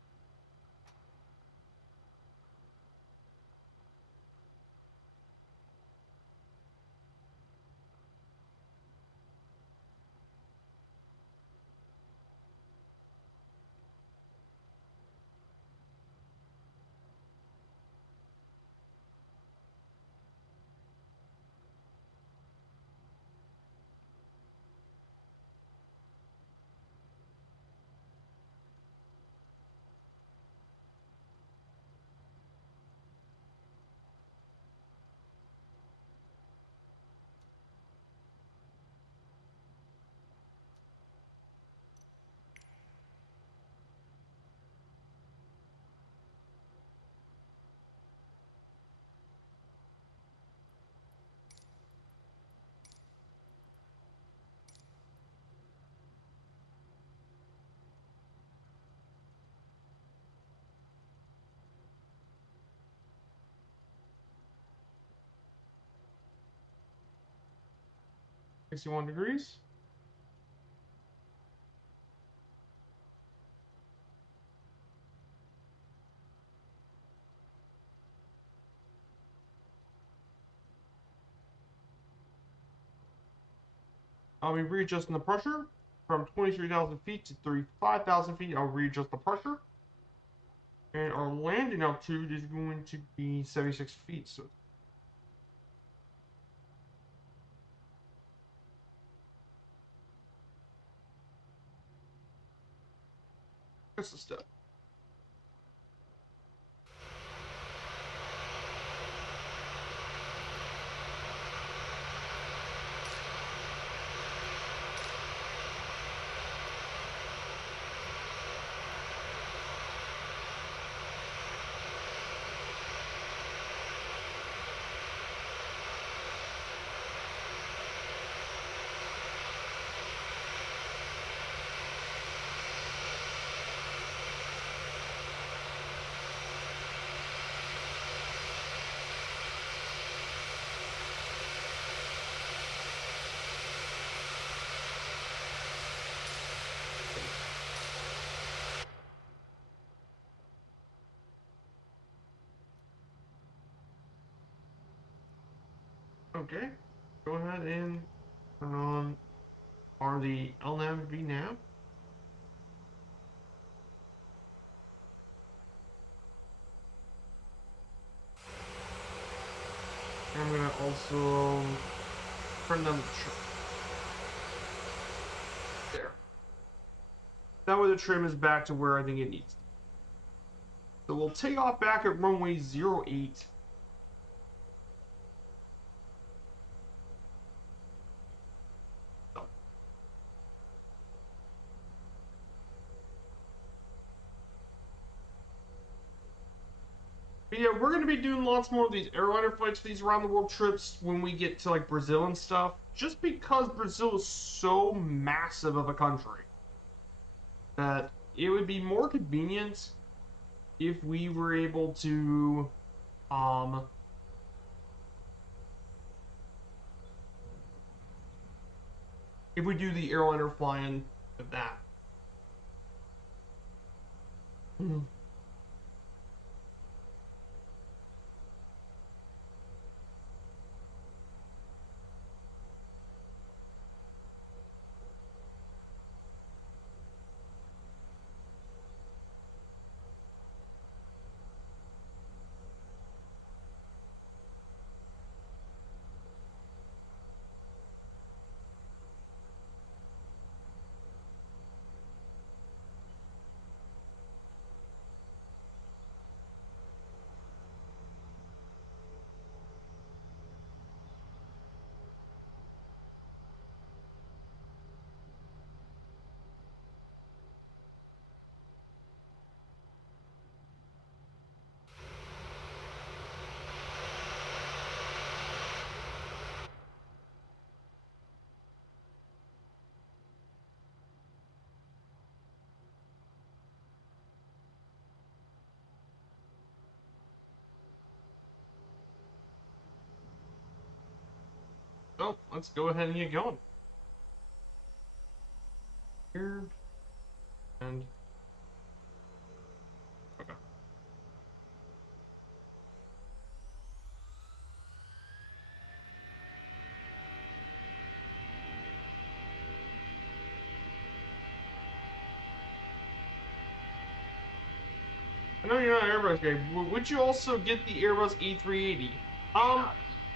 61 degrees. I'll be readjusting the pressure from 23,000 feet to 35,000 feet. I'll readjust the pressure. And our landing altitude is going to be 76 feet. So just a step. Okay, go ahead and turn on the LNAV VNAV. And I'm gonna also turn down the trim. There. That way the trim is back to where I think it needs to be. So we'll take off back at runway 08. But yeah, we're going to be doing lots more of these airliner flights, these around the world trips when we get to like Brazil and stuff. Just because Brazil is so massive of a country that it would be more convenient if we were able to if we do the airliner flying with that. So let's go ahead and get going. Here and okay. I know you're not an Airbus guy. Would you also get the Airbus A380?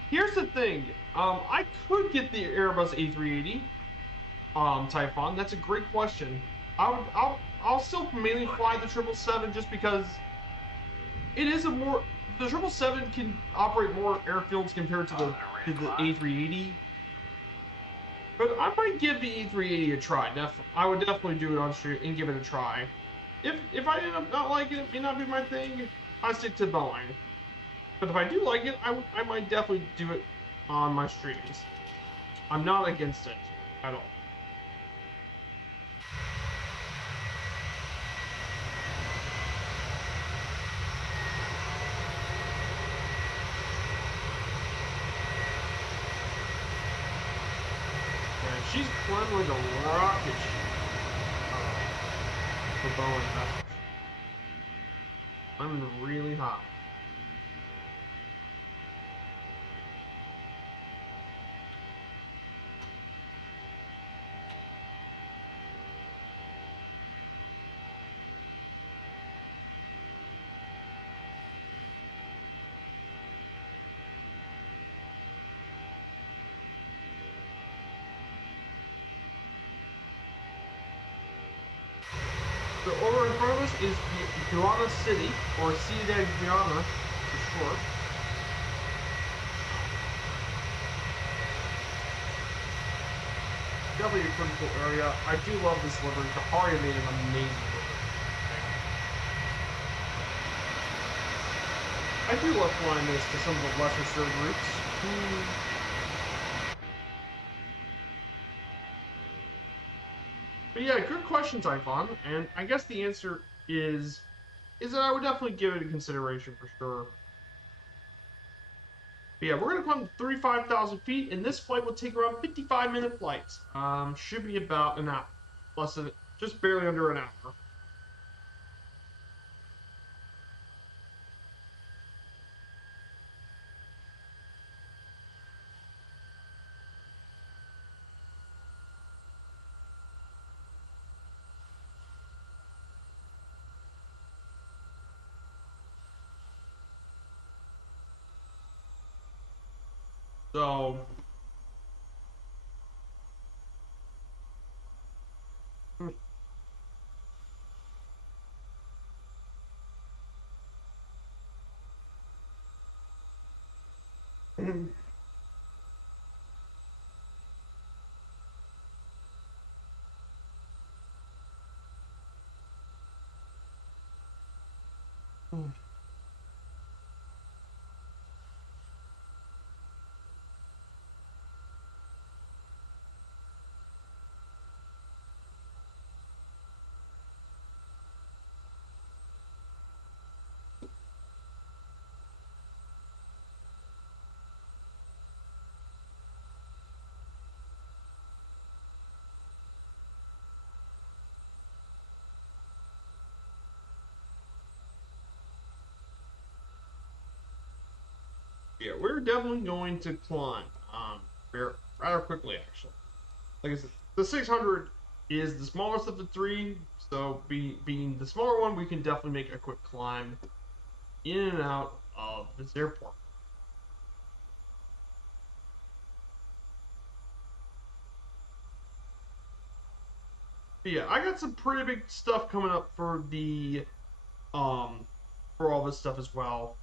Here's the thing. I could get the Airbus A380. Typhon. That's a great question. I'll still mainly fly the 777 just because it is a more the 777 can operate more airfields compared to the A380. But I might give the A380 a try. I would definitely do it on stream and give it a try. If I end up not liking it, may not be my thing. I stick to Boeing. But if I do like it, I might definitely do it on my streams. I'm not against it at all. And she's flying like a rocket ship for Boeing. That's I'm really hot. So over in front of us is Guiana City, or Ciudad Guiana, for short. Definitely a pretty cool area. I do love this livery. Kahari made an amazing livery. I do love flying this to some of the lesser served routes. But yeah, good question, Typhon. And I guess the answer is that I would definitely give it a consideration for sure. But yeah, we're gonna climb 35,000 feet, and this flight will take around 55-minute flights. Should be about an hour, less than, just barely under an hour. So, yeah, we're definitely going to climb rather quickly, actually. Like I said, the 600 is the smallest of the three, so being the smaller one, we can definitely make a quick climb in and out of this airport. But yeah, I got some pretty big stuff coming up for the for all this stuff as well.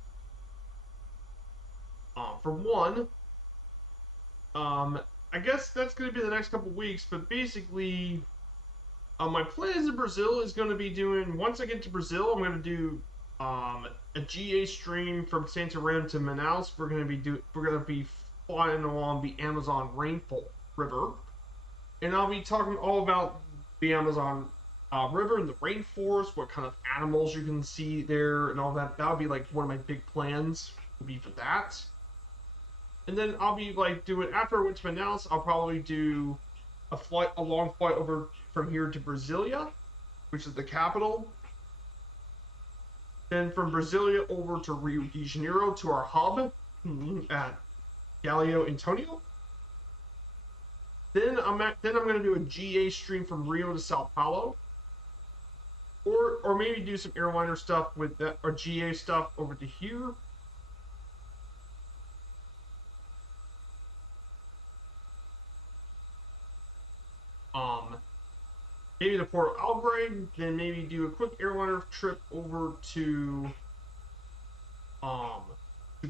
For one, I guess that's going to be the next couple weeks. But basically, my plans in Brazil is going to be doing. Once I get to Brazil, I'm going to do a GA stream from Santarém to Manaus. We're going to be flying along the Amazon rainfall river, and I'll be talking all about the Amazon river and the rainforest, what kind of animals you can see there, and all that. That'll be like one of my big plans. Will be for that. And then I'll be like doing after I went to Manaus, I'll probably do a long flight over from here to Brasilia, which is the capital. Then from Brasilia over to Rio de Janeiro to our hub at Galileo Antonio. Then I'm going to do a GA stream from Rio to Sao Paulo, or maybe do some airliner stuff with that or GA stuff over to here. Maybe to Port Alvarez, then maybe do a quick airliner trip over to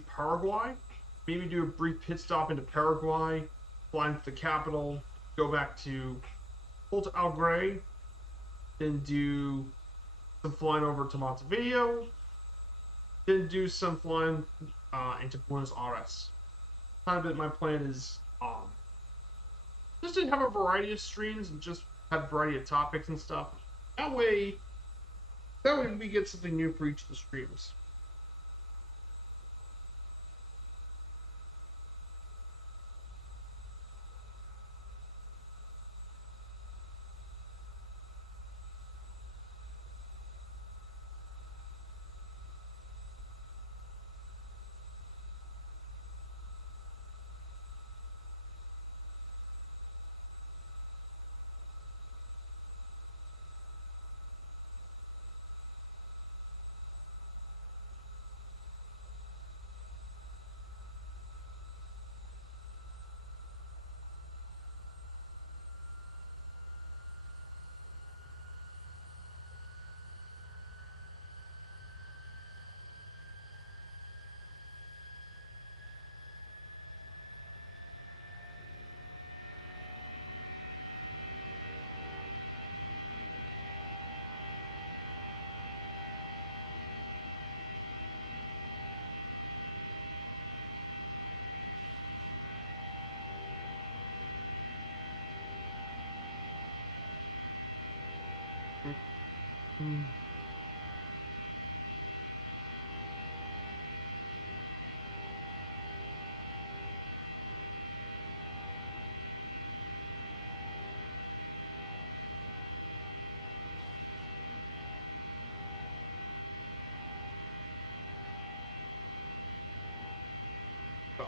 Paraguay. Maybe do a brief pit stop into Paraguay, fly into the capital, go back to Porto Alegre, then do some flying over to Montevideo, then do some flying into Buenos Aires. Kind of my plan is just to have a variety of streams and just have a variety of topics and stuff. That way we get something new for each of the streams. Hmm. So,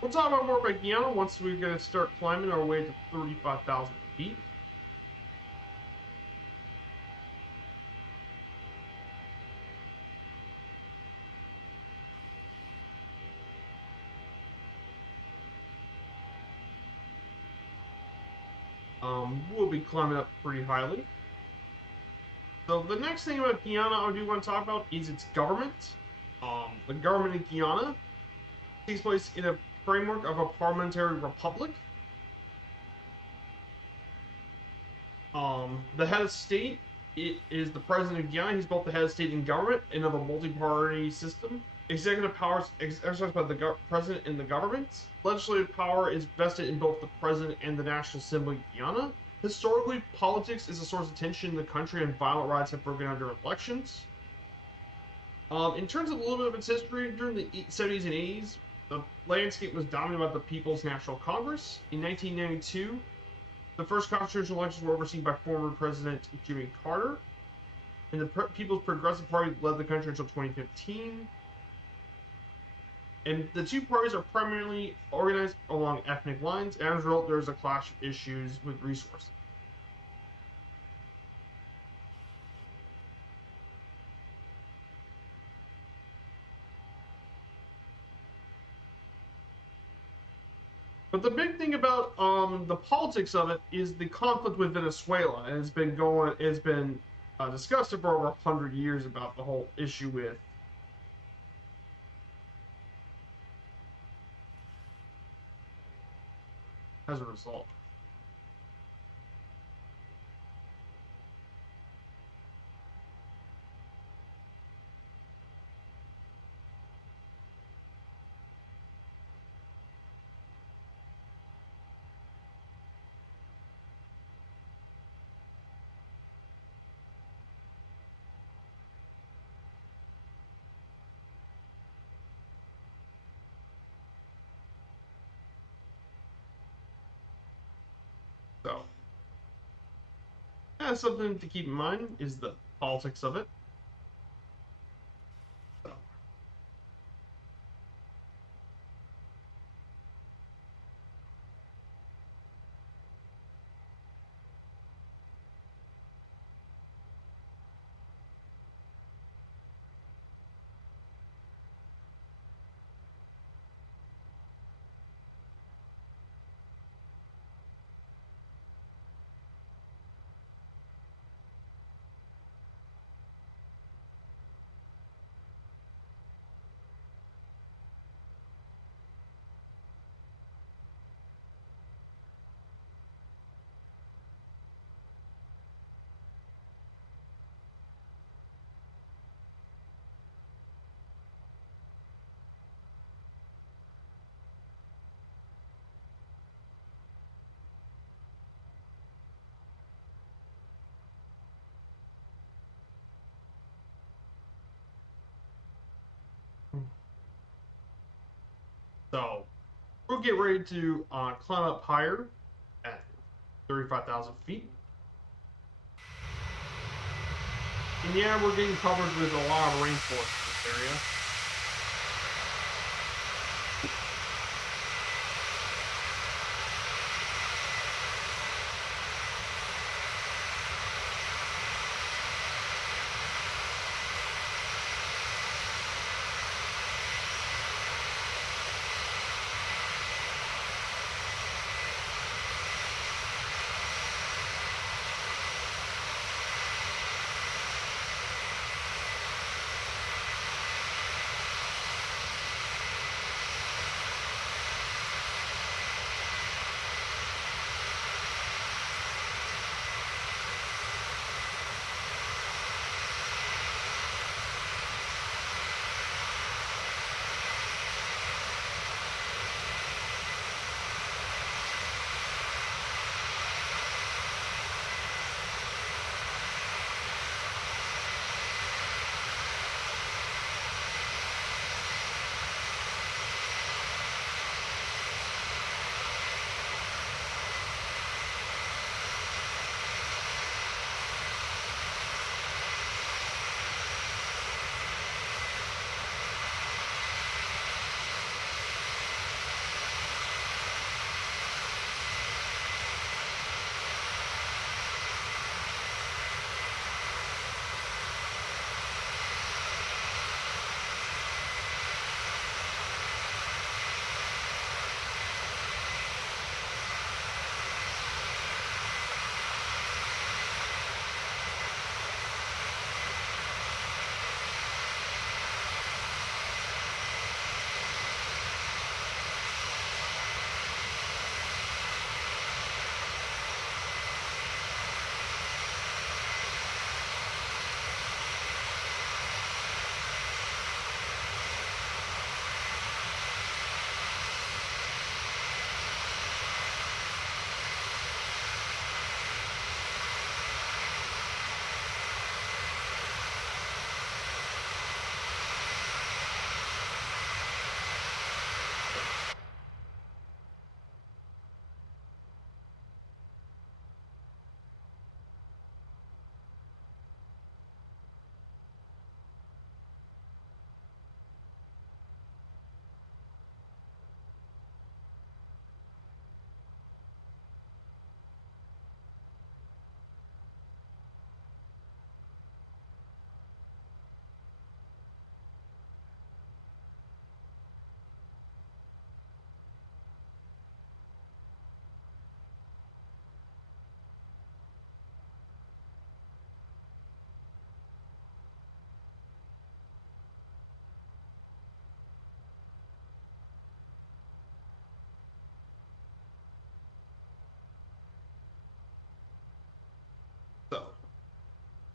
we'll talk about more about Guyana once we're going to start climbing our way to 35,000 feet. We'll be climbing up pretty highly. So the next thing about Guyana I do want to talk about is its government. The government of Guyana takes place in a framework of a parliamentary republic. The head of state is the president of Guyana. He's both the head of state and government and of a multi-party system. Executive powers exercised by the president and the government. Legislative power is vested in both the president and the National Assembly of Guyana. Historically, politics is a source of tension in the country, and violent riots have broken out during elections. In terms of a little bit of its history, during the 70s and 80s, the landscape was dominated by the People's National Congress. In 1992, the first constitutional elections were overseen by former President Jimmy Carter, and the People's Progressive Party led the country until 2015. And the two parties are primarily organized along ethnic lines, and as a result, there's a clash of issues with resources. But the big thing about the politics of it is the conflict with Venezuela, and it's been discussed for over 100 years about the whole issue with as a result. So that's something to keep in mind is the politics of it. So, so we'll get ready to climb up higher at 35,000 feet. And yeah, we're getting covered with a lot of rainforest in this area.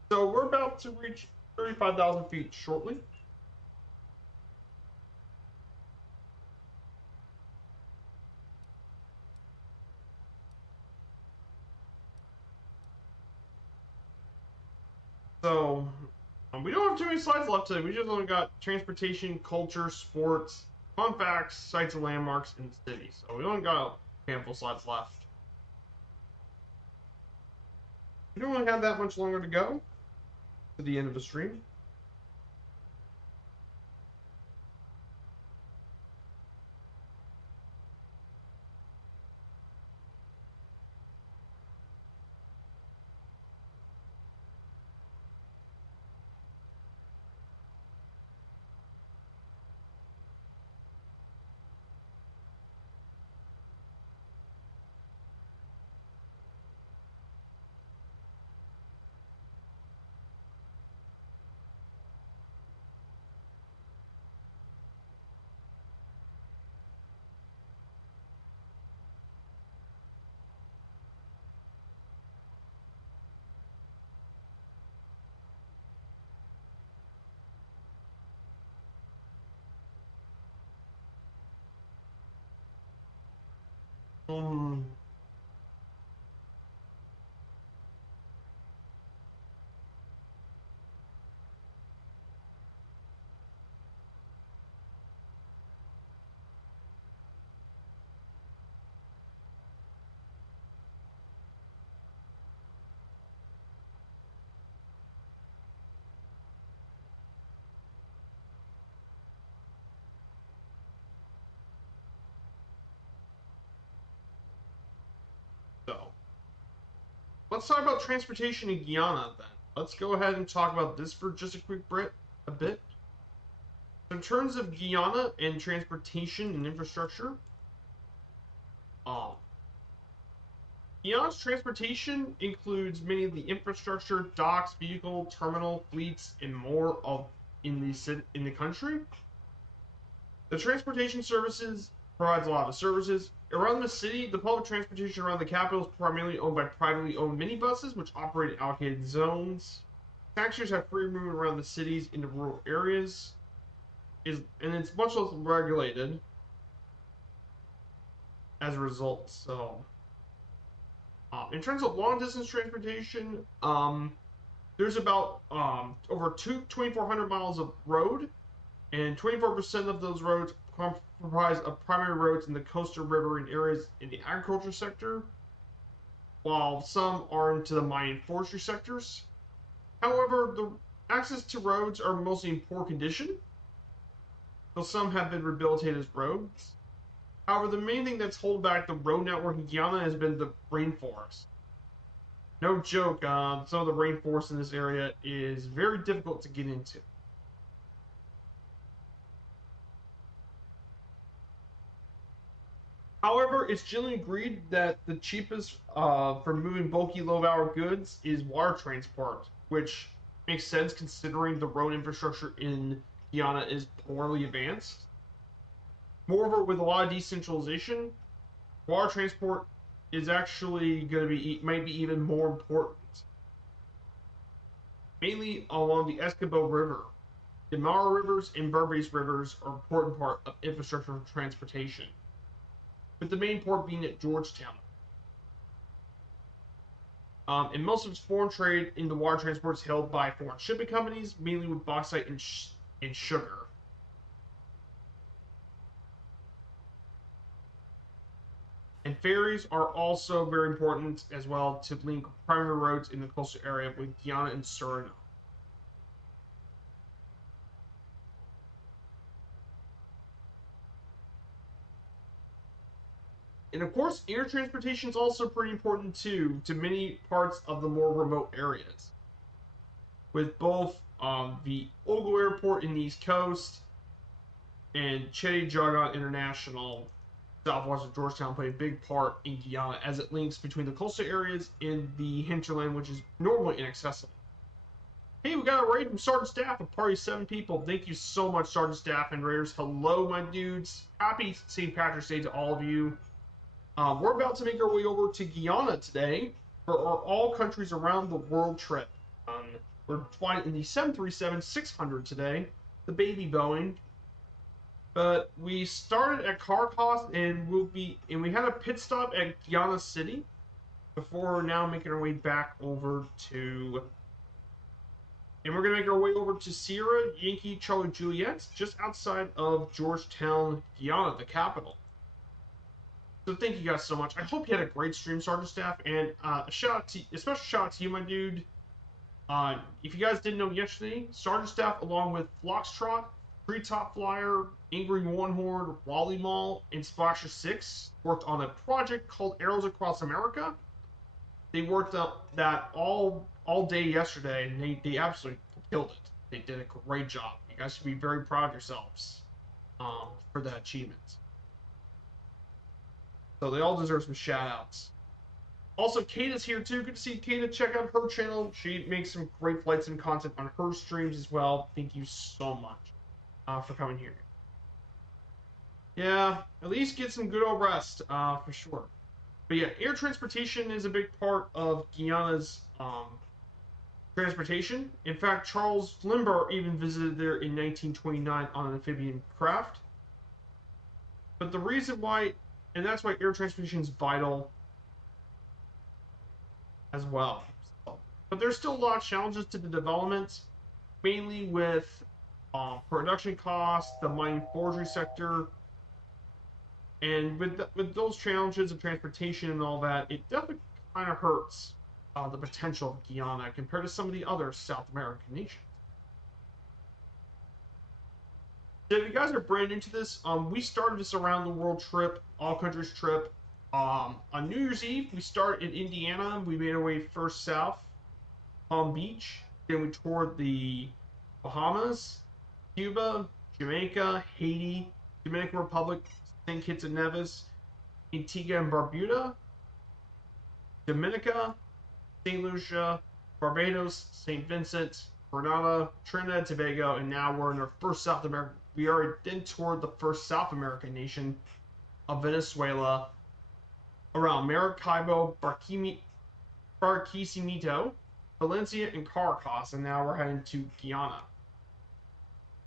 So we're about to reach 35,000 feet shortly. So we don't have too many slides left today. We just only got transportation, culture, sports, fun facts, sites and landmarks, and cities. So we only got a handful of slides left. We don't really have that much longer to go to the end of the stream. Um, so let's talk about transportation in Guyana then. Let's go ahead and talk about this for just a bit. In terms of Guyana and transportation and infrastructure, um, Guyana's transportation includes many of the infrastructure, docks, vehicle, terminal, fleets, and more of in the country. The transportation services provides a lot of services. Around the city, the public transportation around the capital is primarily owned by privately owned minibuses, which operate in allocated zones. Taxiers have free movement around the cities into rural areas, and it's much less regulated as a result. So, in terms of long distance transportation, there's about over 2,400 miles of road, and 24% of those roads comprise of primary roads in the coastal river and areas in the agriculture sector, while some are into the mining and forestry sectors. However, the access to roads are mostly in poor condition, though some have been rehabilitated as roads. However, the main thing that's holding back the road network in Guyana has been the rainforest. No joke, some of the rainforest in this area is very difficult to get into. However, it's generally agreed that the cheapest for moving bulky low-value goods is water transport, which makes sense considering the road infrastructure in Guyana is poorly advanced. Moreover, with a lot of decentralization, water transport is actually going to be might be even more important. Mainly along the Escabo River. The Mara rivers and Berbice rivers are an important part of infrastructure for transportation, with the main port being at Georgetown. And most of its foreign trade in the water transport is held by foreign shipping companies, mainly with bauxite and sugar. And ferries are also very important as well to link primary roads in the coastal area with Guyana and Suriname. And of course, air transportation is also pretty important too to many parts of the more remote areas. With both the Ogo Airport in the East Coast and Che Jagan International, southwest of Georgetown, play a big part in Guyana as it links between the coastal areas and the hinterland, which is normally inaccessible. Hey, we got a raid from Sergeant Staff, a party of 7 people. Thank you so much, Sergeant Staff and Raiders. Hello, my dudes. Happy St. Patrick's Day to all of you. We're about to make our way over to Guyana today for our all countries around the world trip. We're flying in the 737-600 today, the baby Boeing. But we started at Caracas and we had a pit stop at Guyana City before now making our way back over to, and we're gonna make our way over to Sierra Yankee Charlie Juliet, just outside of Georgetown, Guyana, the capital. So thank you guys so much. I hope you had a great stream, Sergeant Staff, and a special shout out to you, my dude. If you guys didn't know yesterday, Sergeant Staff, along with Foxtrot, Treetop Flyer, Angry Warhorn, Wally Mall, and Splasher 6, worked on a project called Arrows Across America. They worked up that all day yesterday, and they absolutely killed it. They did a great job. You guys should be very proud of yourselves for that achievement. So they all deserve some shout outs. Also, Kata's here too. Good to see Kata. Check out her channel. She makes some great flights and content on her streams as well. Thank you so much for coming here. Yeah, at least get some good old rest for sure. But yeah, air transportation is a big part of Guyana's transportation. In fact, Charles Lindbergh even visited there in 1929 on an amphibian craft. But the reason why, and that's why air transportation is vital as well. But there's still a lot of challenges to the development, mainly with production costs, the mining forestry sector, and with those challenges of transportation and all that, it definitely kind of hurts the potential of Guyana compared to some of the other South American nations. So if you guys are brand into this, we started this around the world trip, all countries trip. On New Year's Eve, we started in Indiana. We made our way first south, Palm Beach. Then we toured the Bahamas, Cuba, Jamaica, Haiti, Dominican Republic, St. Kitts and Nevis, Antigua and Barbuda, Dominica, St. Lucia, Barbados, St. Vincent, Grenada, Trinidad and Tobago, and now we're in our first South America. We already then toured the first South American nation of Venezuela, around Maracaibo, Barquisimeto, Valencia, and Caracas, and now we're heading to Guyana.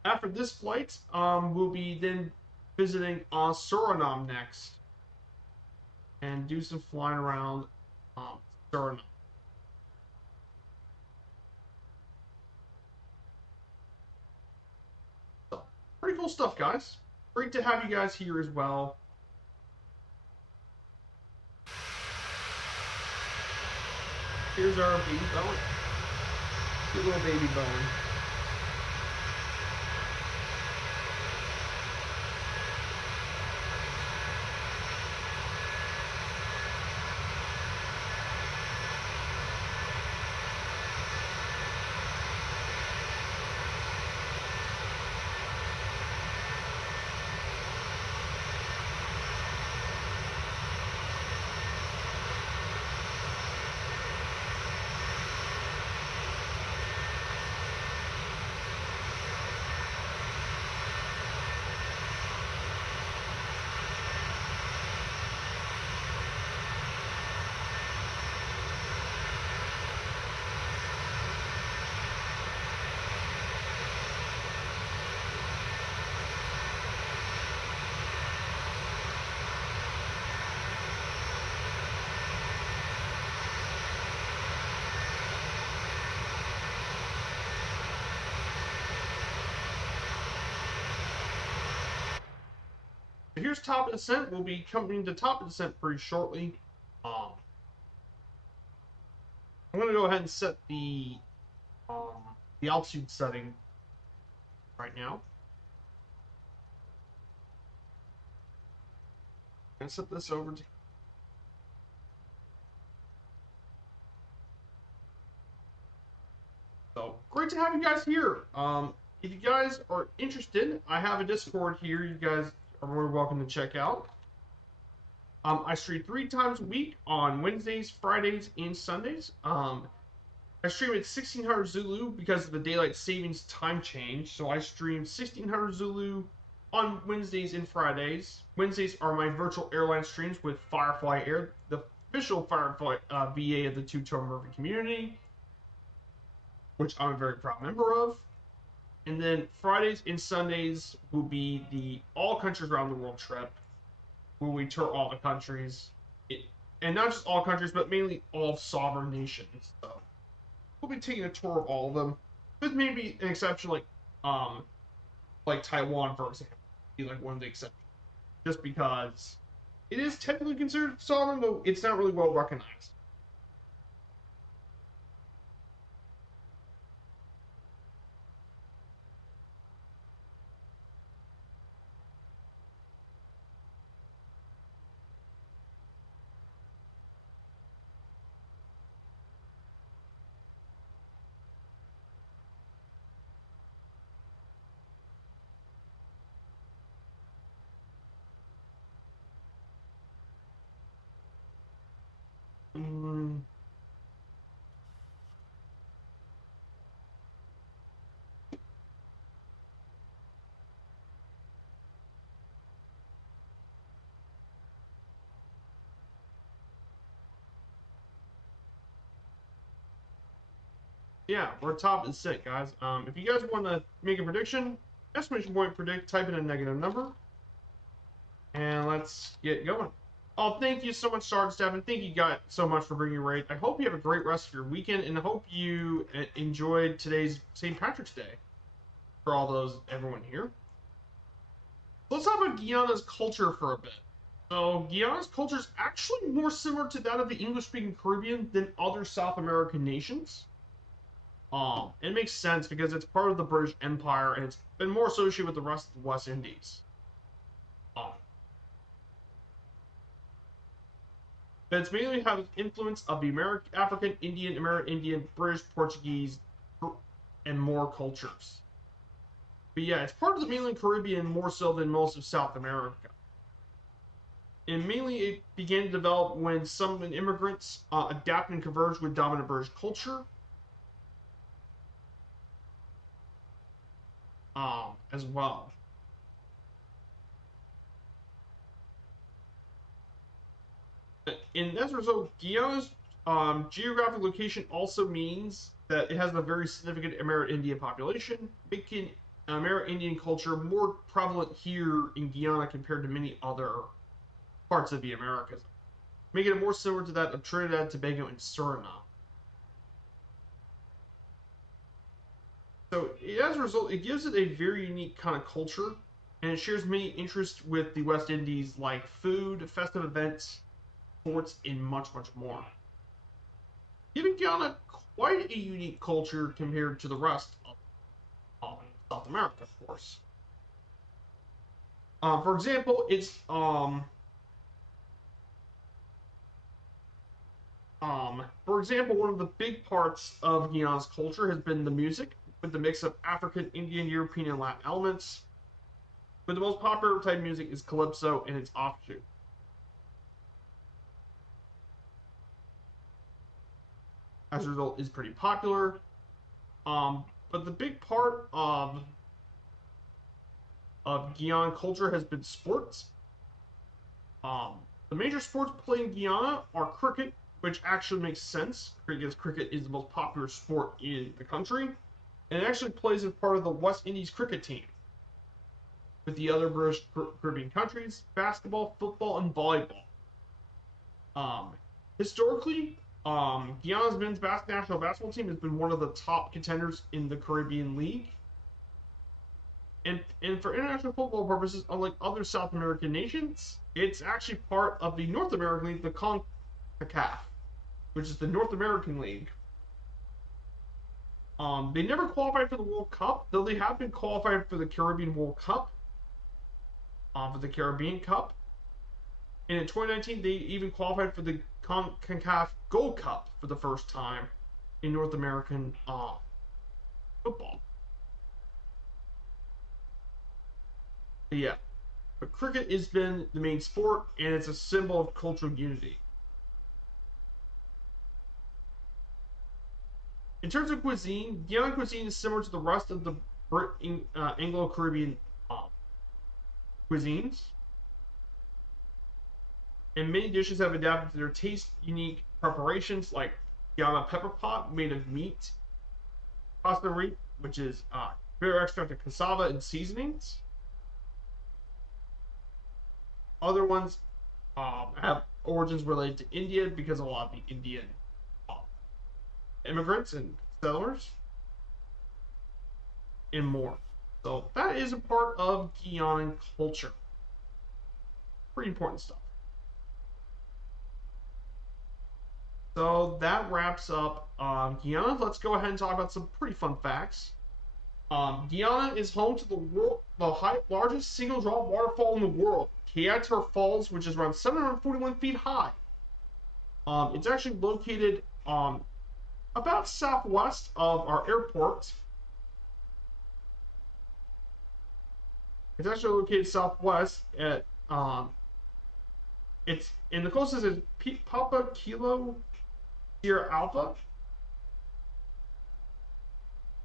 After this flight, we'll be then visiting Suriname next, and do some flying around Suriname. So, pretty cool stuff, guys. Great to have you guys here as well. Here's our baby bone. Good little baby bone. So here's top of descent. We'll be coming to top of descent pretty shortly. I'm going to go ahead and set the altitude setting right now. I'm going to set this over to. So great to have you guys here. If you guys are interested, I have a Discord here. You guys are more welcome to check out. I stream 3 times a week on Wednesdays, Fridays, and Sundays. I stream at 1600 Zulu because of the daylight savings time change. So I stream 1600 Zulu on Wednesdays and Fridays. Wednesdays are my virtual airline streams with Firefly Air, the official Firefly VA of the Two-Tone Murphy community. which I'm a very proud member of. And then Fridays and Sundays will be the all countries around the world trip, where we tour all the countries, and not just all countries, but mainly all sovereign nations. So we'll be taking a tour of all of them, with maybe an exception like Taiwan, for example, be like one of the exceptions, just because it is technically considered sovereign, though it's not really well recognized. Mm, yeah, we're top is sick, guys. If you guys want to make a prediction, exclamation point predict, type in a negative number, and let's get going. Oh, thank you so much, Sergeant Stephen. Thank you guys so much for bringing your raid. I hope you have a great rest of your weekend, and I hope you enjoyed today's St. Patrick's Day for all those everyone here. Let's talk about Guyana's culture for a bit. So, Guyana's culture is actually more similar to that of the English-speaking Caribbean than other South American nations. It makes sense because it's part of the British Empire and it's been more associated with the rest of the West Indies. Um, but it's mainly had influence of the American, African, Indian, Amerindian, British, Portuguese, and more cultures. But yeah, it's part of the mainland Caribbean more so than most of South America. And mainly it began to develop when some immigrants adapted and converged with dominant British culture. As well. And as a result, Guyana's geographic location also means that it has a very significant Amerindian population, making Amerindian culture more prevalent here in Guyana compared to many other parts of the Americas, making it more similar to that of Trinidad, Tobago, and Suriname. So as a result, it gives it a very unique kind of culture, and it shares many interests with the West Indies, like food, festive events, sports, and much, much more. Giving Guyana quite a unique culture compared to the rest of South America, of course. For example, one of the big parts of Guyana's culture has been the music, with the mix of African, Indian, European, and Latin elements. But the most popular type of music is calypso and its offshoot. As a result, is pretty popular. But the big part of Guyana culture has been sports. The major sports played in Guyana are cricket, which actually makes sense because cricket is the most popular sport in the country, and it actually plays as part of the West Indies cricket team with the other British Caribbean countries, basketball, football, and volleyball. Historically, Guyana's men's national basketball team has been one of the top contenders in the Caribbean League. And for international football purposes, unlike other South American nations, it's actually part of the North American League, the CONCACAF, which is the North American League. They never qualified for the World Cup, though they have been qualified for the Caribbean World Cup, for the Caribbean Cup. And in 2019, they even qualified for the CONCACAF Gold Cup for the first time in North American football. But yeah, but cricket has been the main sport, and it's a symbol of cultural unity. In terms of cuisine, Guyana cuisine is similar to the rest of the Anglo-Caribbean cuisines, and many dishes have adapted to their taste unique preparations, like Guyana pepper pot made of meat, Costa Rica, which is bitter extract of cassava and seasonings. Other ones have origins related to India because a lot of the Indian uh, immigrants and settlers, and more. So that is a part of Guianan culture. Pretty important stuff. So that wraps up Guyana. Let's go ahead and talk about some pretty fun facts. Guyana is home to the largest single drop waterfall in the world, Kayatar Falls, which is around 741 feet high. It's actually located about southwest of our airport. It's actually located southwest at it's in the closest is Papa Kilo Sierra Alpha,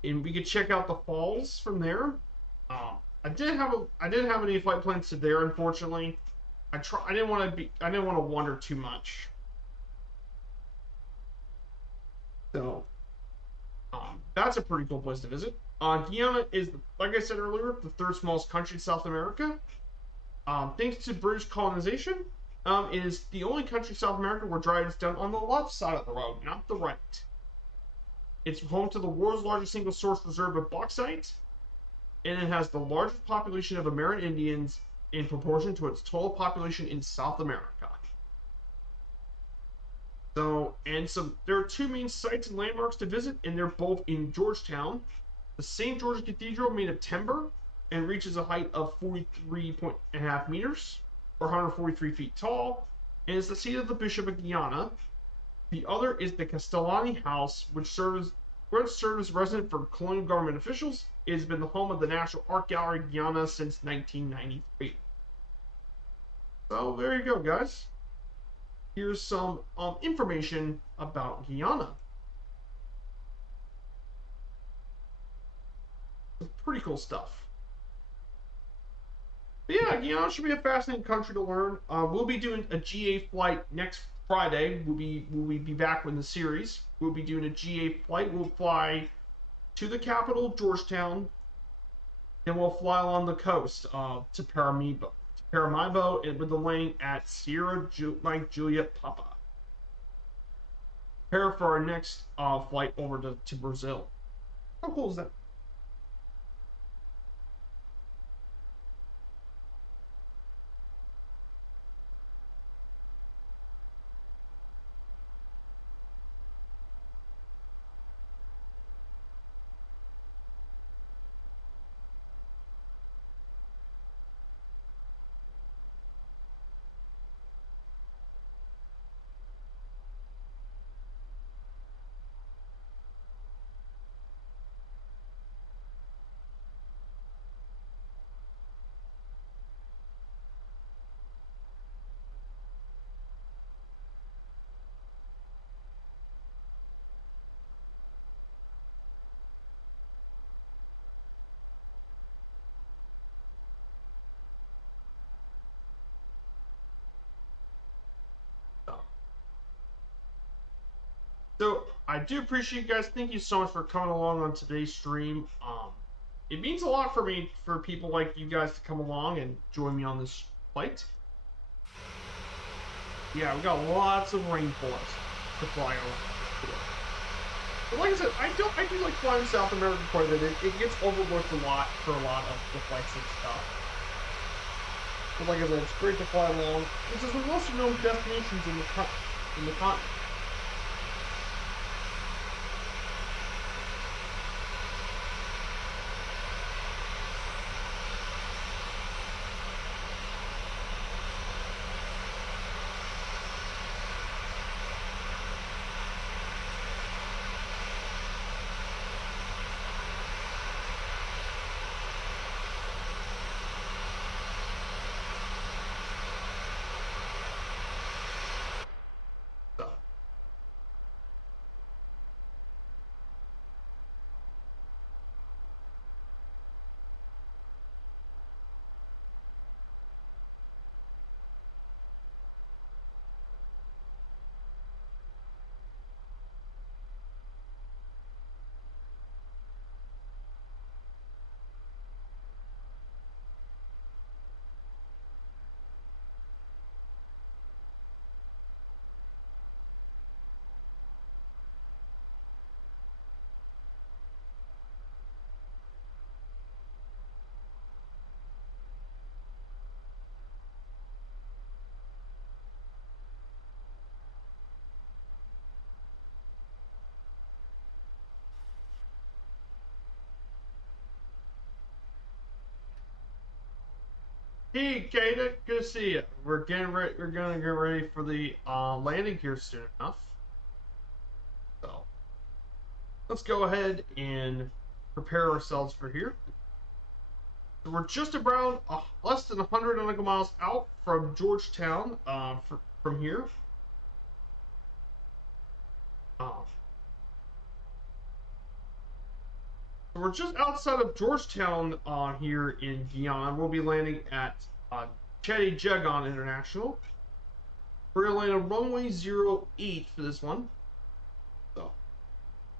and we could check out the falls from there. I didn't have any flight plans to there, unfortunately. I didn't want to wander too much. So that's a pretty cool place to visit. Guyana is, like I said earlier, the third smallest country in South America. Thanks to British colonization, it is the only country in South America where driving is done on the left side of the road, not the right. It's home to the world's largest single source reserve of bauxite, and it has the largest population of American Indians in proportion to its total population in South America. So, there are two main sites and landmarks to visit, and they're both in Georgetown. The St. George Cathedral, made of timber, and reaches a height of 43.5 meters, or 143 feet tall, and is the seat of the Bishop of Guyana. The other is the Castellani House, which served as residence for colonial government officials. It has been the home of the National Art Gallery of Guyana since 1993. So there you go, guys. Here's some information about Guyana. Some pretty cool stuff. But yeah, Guyana should be a fascinating country to learn. We'll be doing a GA flight next Friday. We'll be back in the series. We'll be doing a GA flight. We'll fly to the capital, Georgetown. Then we'll fly along the coast to Paramaribo, and with the landing at Sierra Mike Juliet Papa. Prepare for our next flight over to Brazil. How cool is that? So I do appreciate you guys. Thank you so much for coming along on today's stream. It means a lot for me, for people like you guys to come along and join me on this flight. Yeah, we got lots of rainforest to fly over. But like I said, I do like flying South America quite a bit. It gets overlooked a lot for a lot of the flights and stuff. But like I said, it's great to fly along. This is the most known destinations in the continent. Hey, Kata, good to see you. We're getting ready. We're gonna get ready for the landing here soon enough. So let's go ahead and prepare ourselves for here. So we're just around less than 100 nautical miles out from Georgetown. From here. Um, so we're just outside of Georgetown here in Guyana. We'll be landing at Chetty Jegon International. We're gonna land on runway 08 for this one. So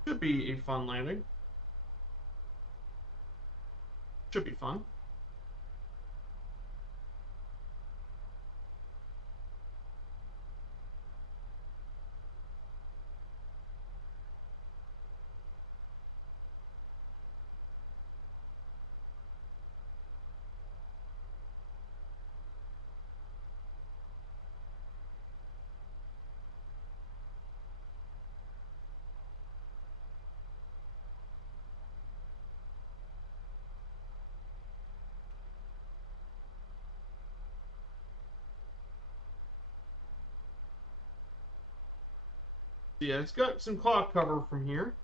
should be a fun landing. Should be fun. Yeah, it's got some cloud cover from here.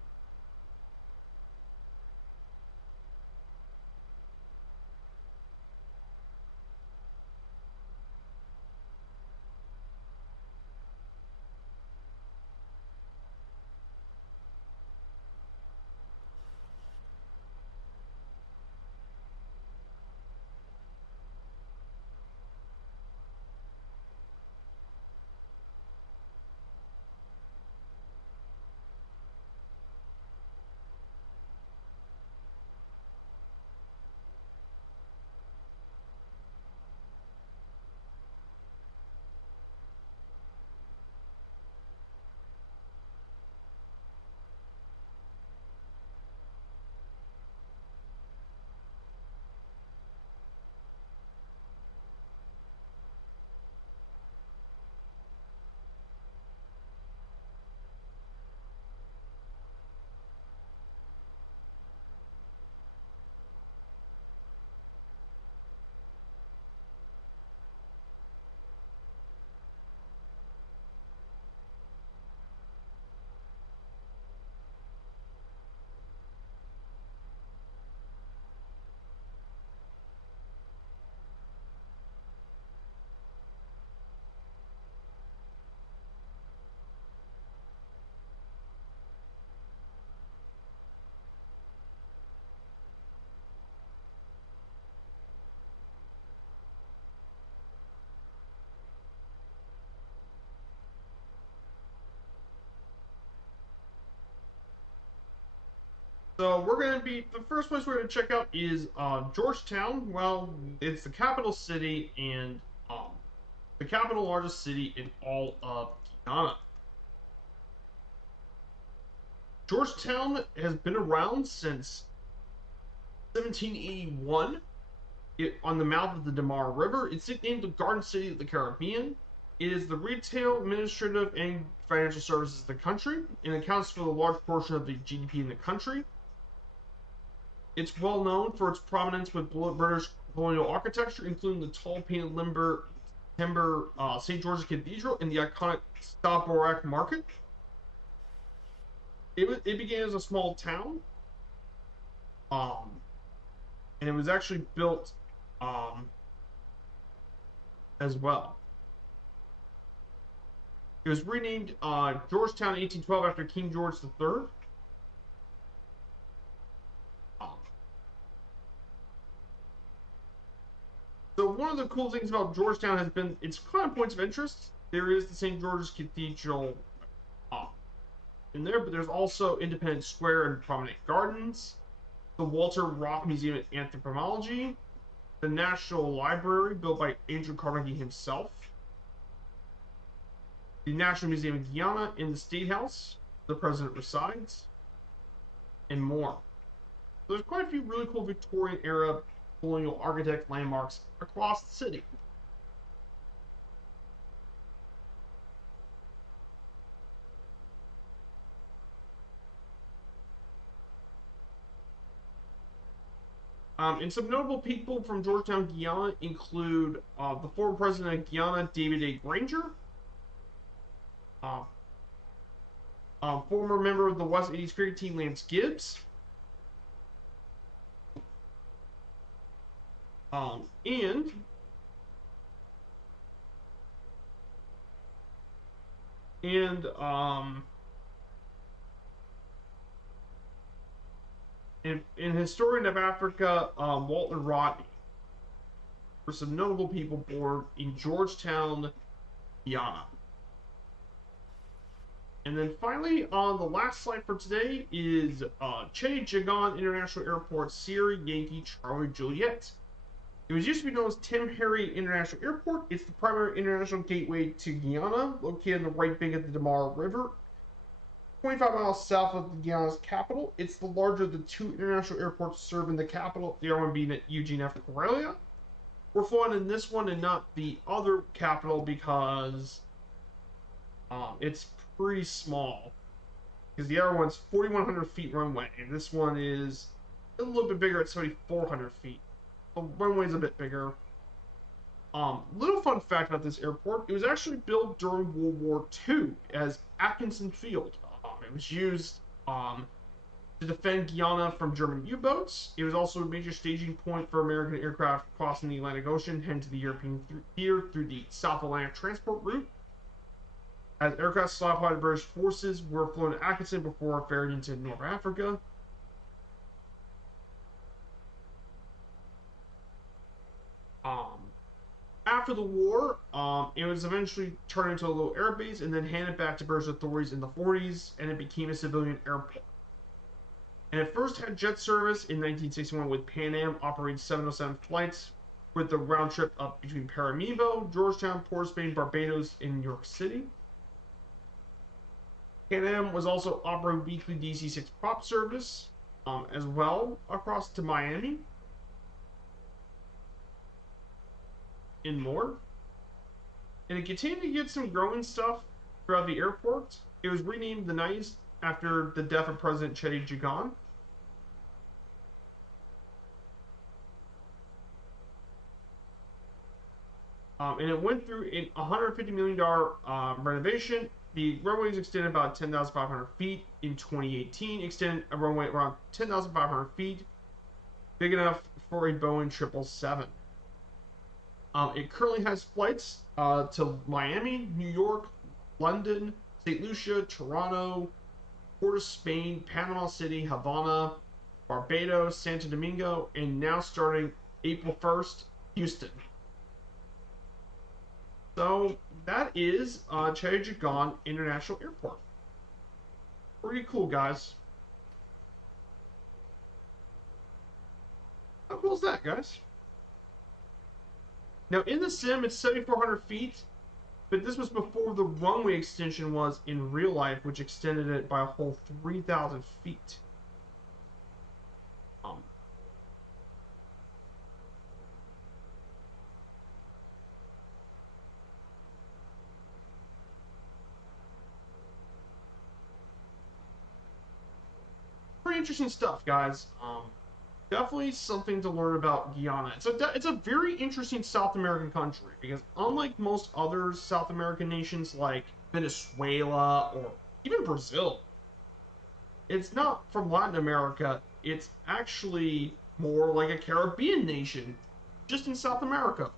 So we're going to be the first place we're going to check out is Georgetown. Well, it's the capital city and um, the capital largest city in all of Guyana. Georgetown has been around since 1781. On the mouth of the Damar River. It's nicknamed the Garden City of the Caribbean. It is the retail, administrative, and financial services of the country, and accounts for the large portion of the GDP in the country. It's well known for its prominence with British colonial architecture, including the tall painted timber St. George's Cathedral and the iconic Staborak Market. It began as a small town, um, and it was actually built as well. It was renamed Georgetown in 1812 after King George III. So one of the cool things about Georgetown has been its kind of points of interest. There is the St. George's Cathedral in there, but there's also Independence Square and prominent gardens, the Walter Rock Museum of Anthropology, the National Library built by Andrew Carnegie himself, the National Museum of Guyana, in the State House, the president resides, and more. So there's quite a few really cool Victorian era colonial architect landmarks across the city. And some notable people from Georgetown, Guyana include the former president of Guyana, David A. Granger, uh, former member of the West Indies cricket team, Lance Gibbs, um, and and and historian of Africa, Walter Rodney, were some notable people born in Georgetown, Guyana. And then finally, on the last slide for today is Che Jagan International Airport, Sierra Yankee Charlie Juliet. It was used to be known as Tim Harry International Airport. It's the primary international gateway to Guyana, located on the right bank of the Damara River, 25 miles south of Guyana's capital. It's the larger of the two international airports serving the capital, the other one being at Eugene F. Corellia. We're flying in this one and not the other capital because it's pretty small. Because the other one's 4,100 feet runway, and this one is a little bit bigger at 7,400 feet. The runway's a bit bigger. Little fun fact about this airport: it was actually built during World War II as Atkinson Field. It was used to defend Guyana from German U-boats. It was also a major staging point for American aircraft crossing the Atlantic Ocean, heading to the European theater through the South Atlantic transport route. As aircraft slapped by the British forces were flown to Atkinson before ferried into North Africa. After the war, it was eventually turned into a little air base and then handed back to British authorities in the 40s, and it became a civilian airport. And it first had jet service in 1961 with Pan Am operating 707 flights with the round trip up between Paramaribo, Georgetown, Port of Spain, Barbados, and New York City. Pan Am was also operating weekly DC-6 prop service as well across to Miami and more. And it continued to get some growing stuff throughout the airport. It was renamed the 90s after the death of President Che Jagan. And it went through a $150 million renovation. The runways extended about 10,500 feet in 2018, extended a runway around 10,500 feet, big enough for a Boeing 777. It currently has flights to Miami, New York, London, St. Lucia, Toronto, Port of Spain, Panama City, Havana, Barbados, Santo Domingo, and now starting April 1st, Houston. So that is Che Jagan International Airport. Pretty cool, guys. How cool is that, guys? Now, in the sim, it's 7,400 feet, but this was before the runway extension was in real life, which extended it by a whole 3,000 feet. Pretty interesting stuff, guys. Definitely something to learn about Guyana. It's a very interesting South American country because unlike most other South American nations like Venezuela or even Brazil, it's not from Latin America. It's actually more like a Caribbean nation, just in South America.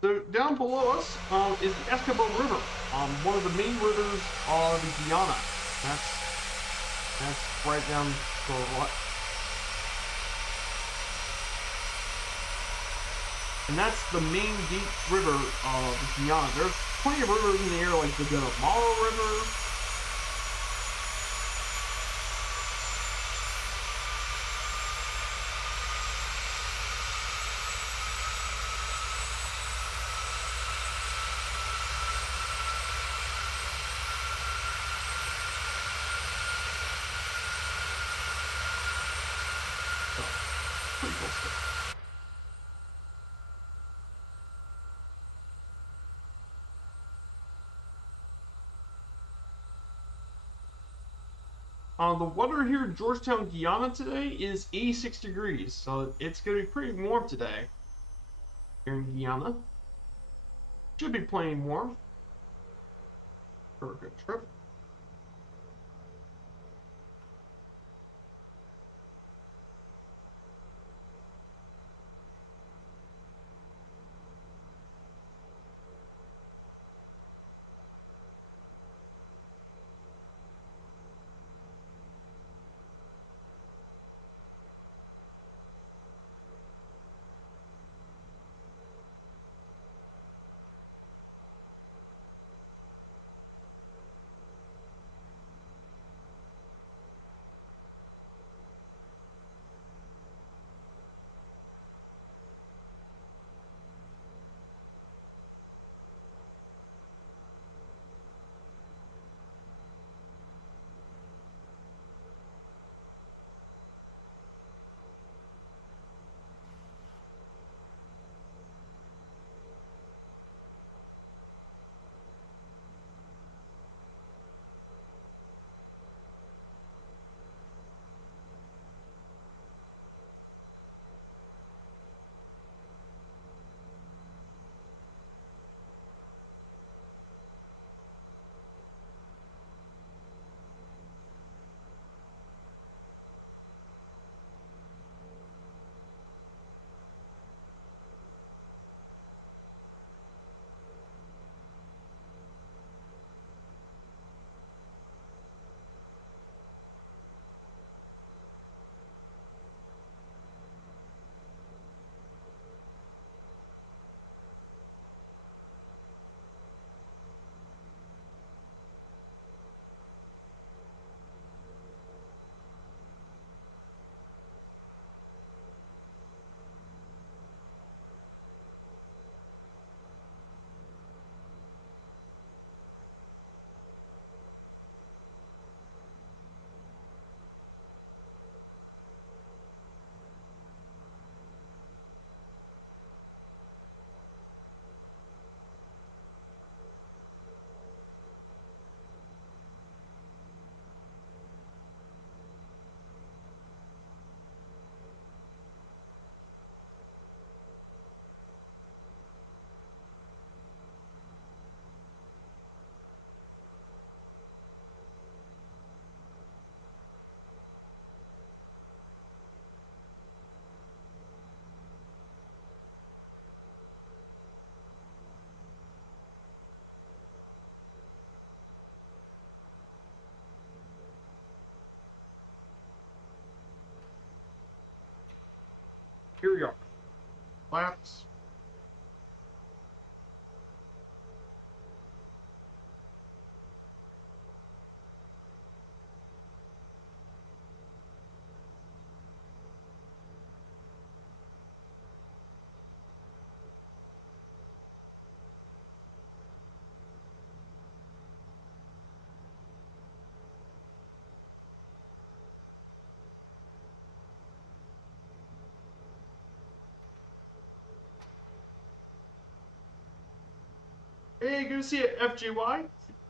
So down below us is the Escabo River, one of the main rivers of Guyana. That's right down to the left. And that's the main deep river of Guyana. There's plenty of rivers in the area, like the Guatemala River. Pretty cool stuff. The weather here in Georgetown, Guyana today is 86 degrees, so it's going to be pretty warm today here in Guyana. Should be plenty warm for a good trip. Here we are. Laps. Hey, good to see you, FJY.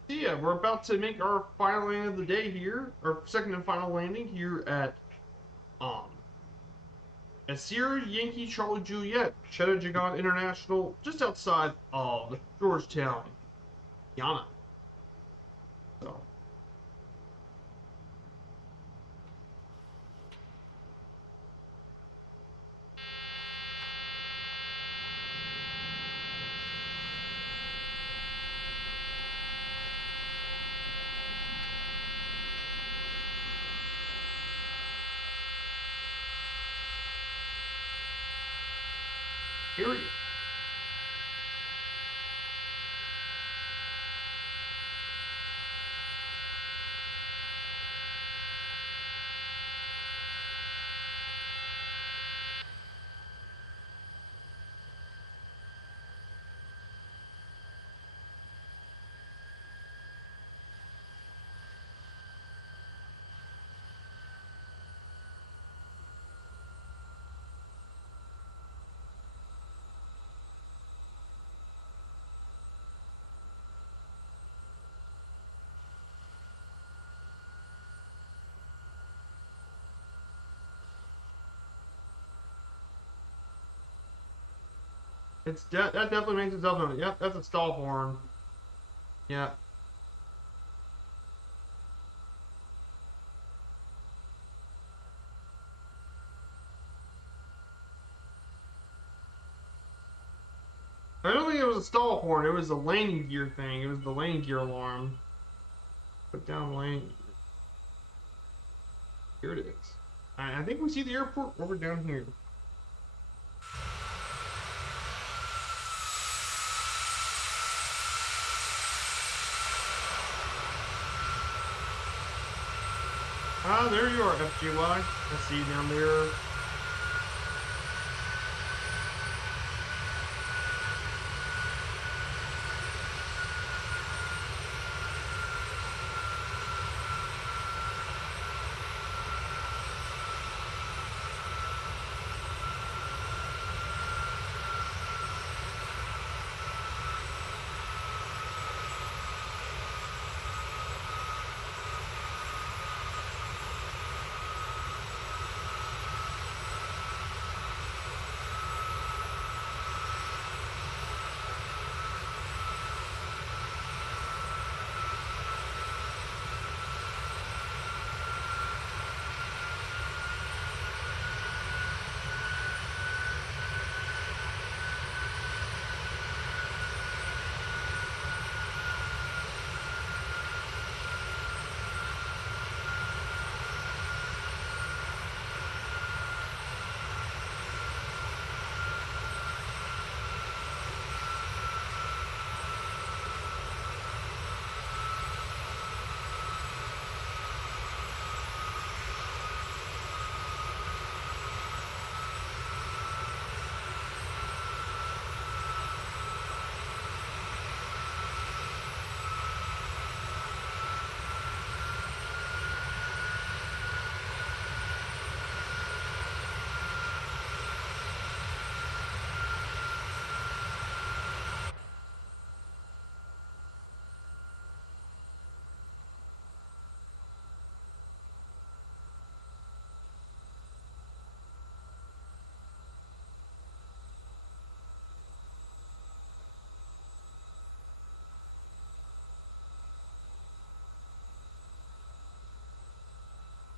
See ya. We're about to make our final landing of the day here, our second and final landing here at Sierra Yankee Charlie Juliet, Chedajigan International, just outside of Georgetown, Guyana. So, Here we go. That definitely makes itself known. Yep, that's a stall horn. Yeah. I don't think it was a stall horn. It was a landing gear thing. It was the landing gear alarm. Put down landing gear. Here it is. I think we see the airport over down here. Ah, there you are, FGY. I see you down there.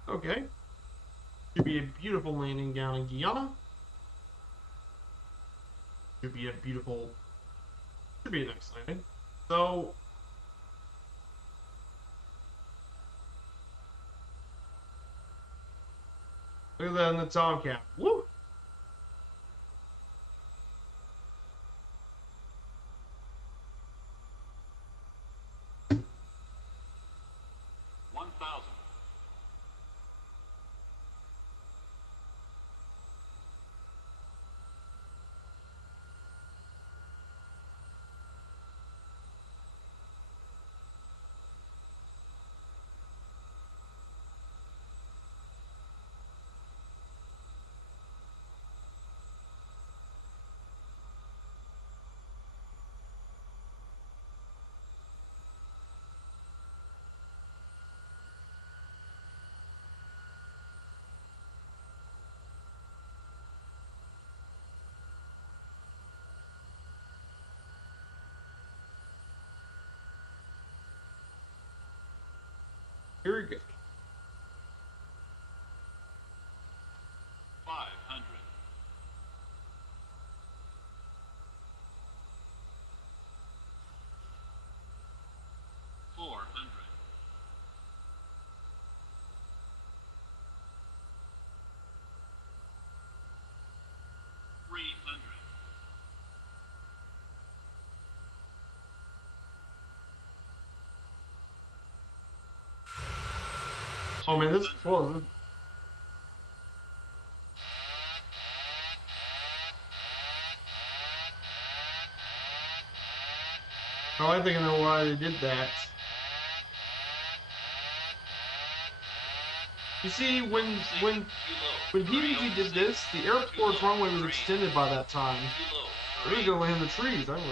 Okay. Should be a beautiful landing down in Guyana. Should be a nice landing. So, look at that on the Tomcat. Woo! $1,000. Here we go. 500. 400. 300. Oh man, this is close. Oh, I think I know why they did that. You see, when PVG did this, the airport's runway was extended by that time. They were gonna land in the trees. I would.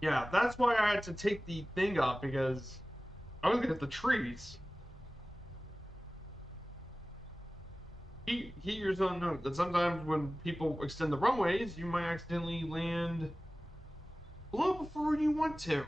Yeah, that's why I had to take the thing up because I was gonna hit the trees. Heat years unknown that sometimes when people extend the runways, you might accidentally land a little before you want to.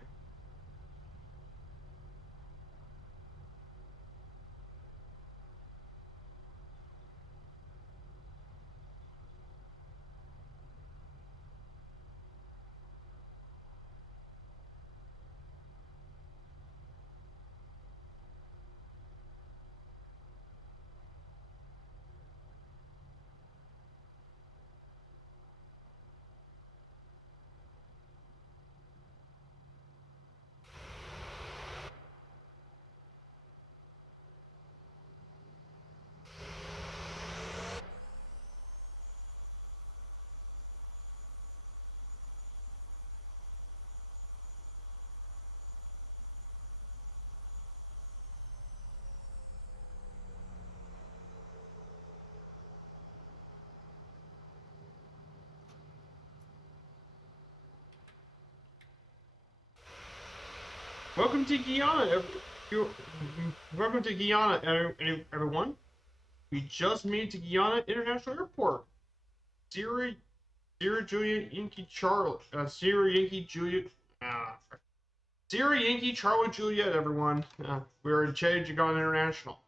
Welcome to Guyana, welcome to Guyana, everyone. We just made it to Guyana International Airport. Sierra, Sierra Juliet Yankee Charlie, Sierra Yankee Juliet, Sierra Yankee Charlie Juliet, everyone. We're in Che Guyana International.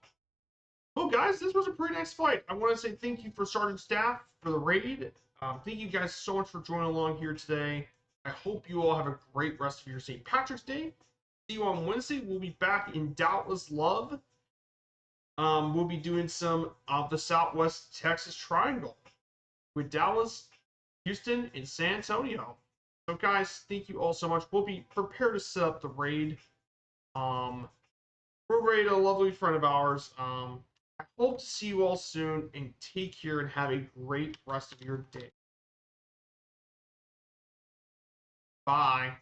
Well, guys, this was a pretty nice fight. I want to say thank you for Sergeant Staff for the raid. Thank you guys so much for joining along here today. I hope you all have a great rest of your St. Patrick's Day. See you on Wednesday. We'll be back in Doubtless Love. We'll be doing some of the Southwest Texas Triangle with Dallas, Houston, and San Antonio. So, guys, thank you all so much. We'll be prepared to set up the raid. We're raid a lovely friend of ours. I hope to see you all soon, and take care and have a great rest of your day. Bye.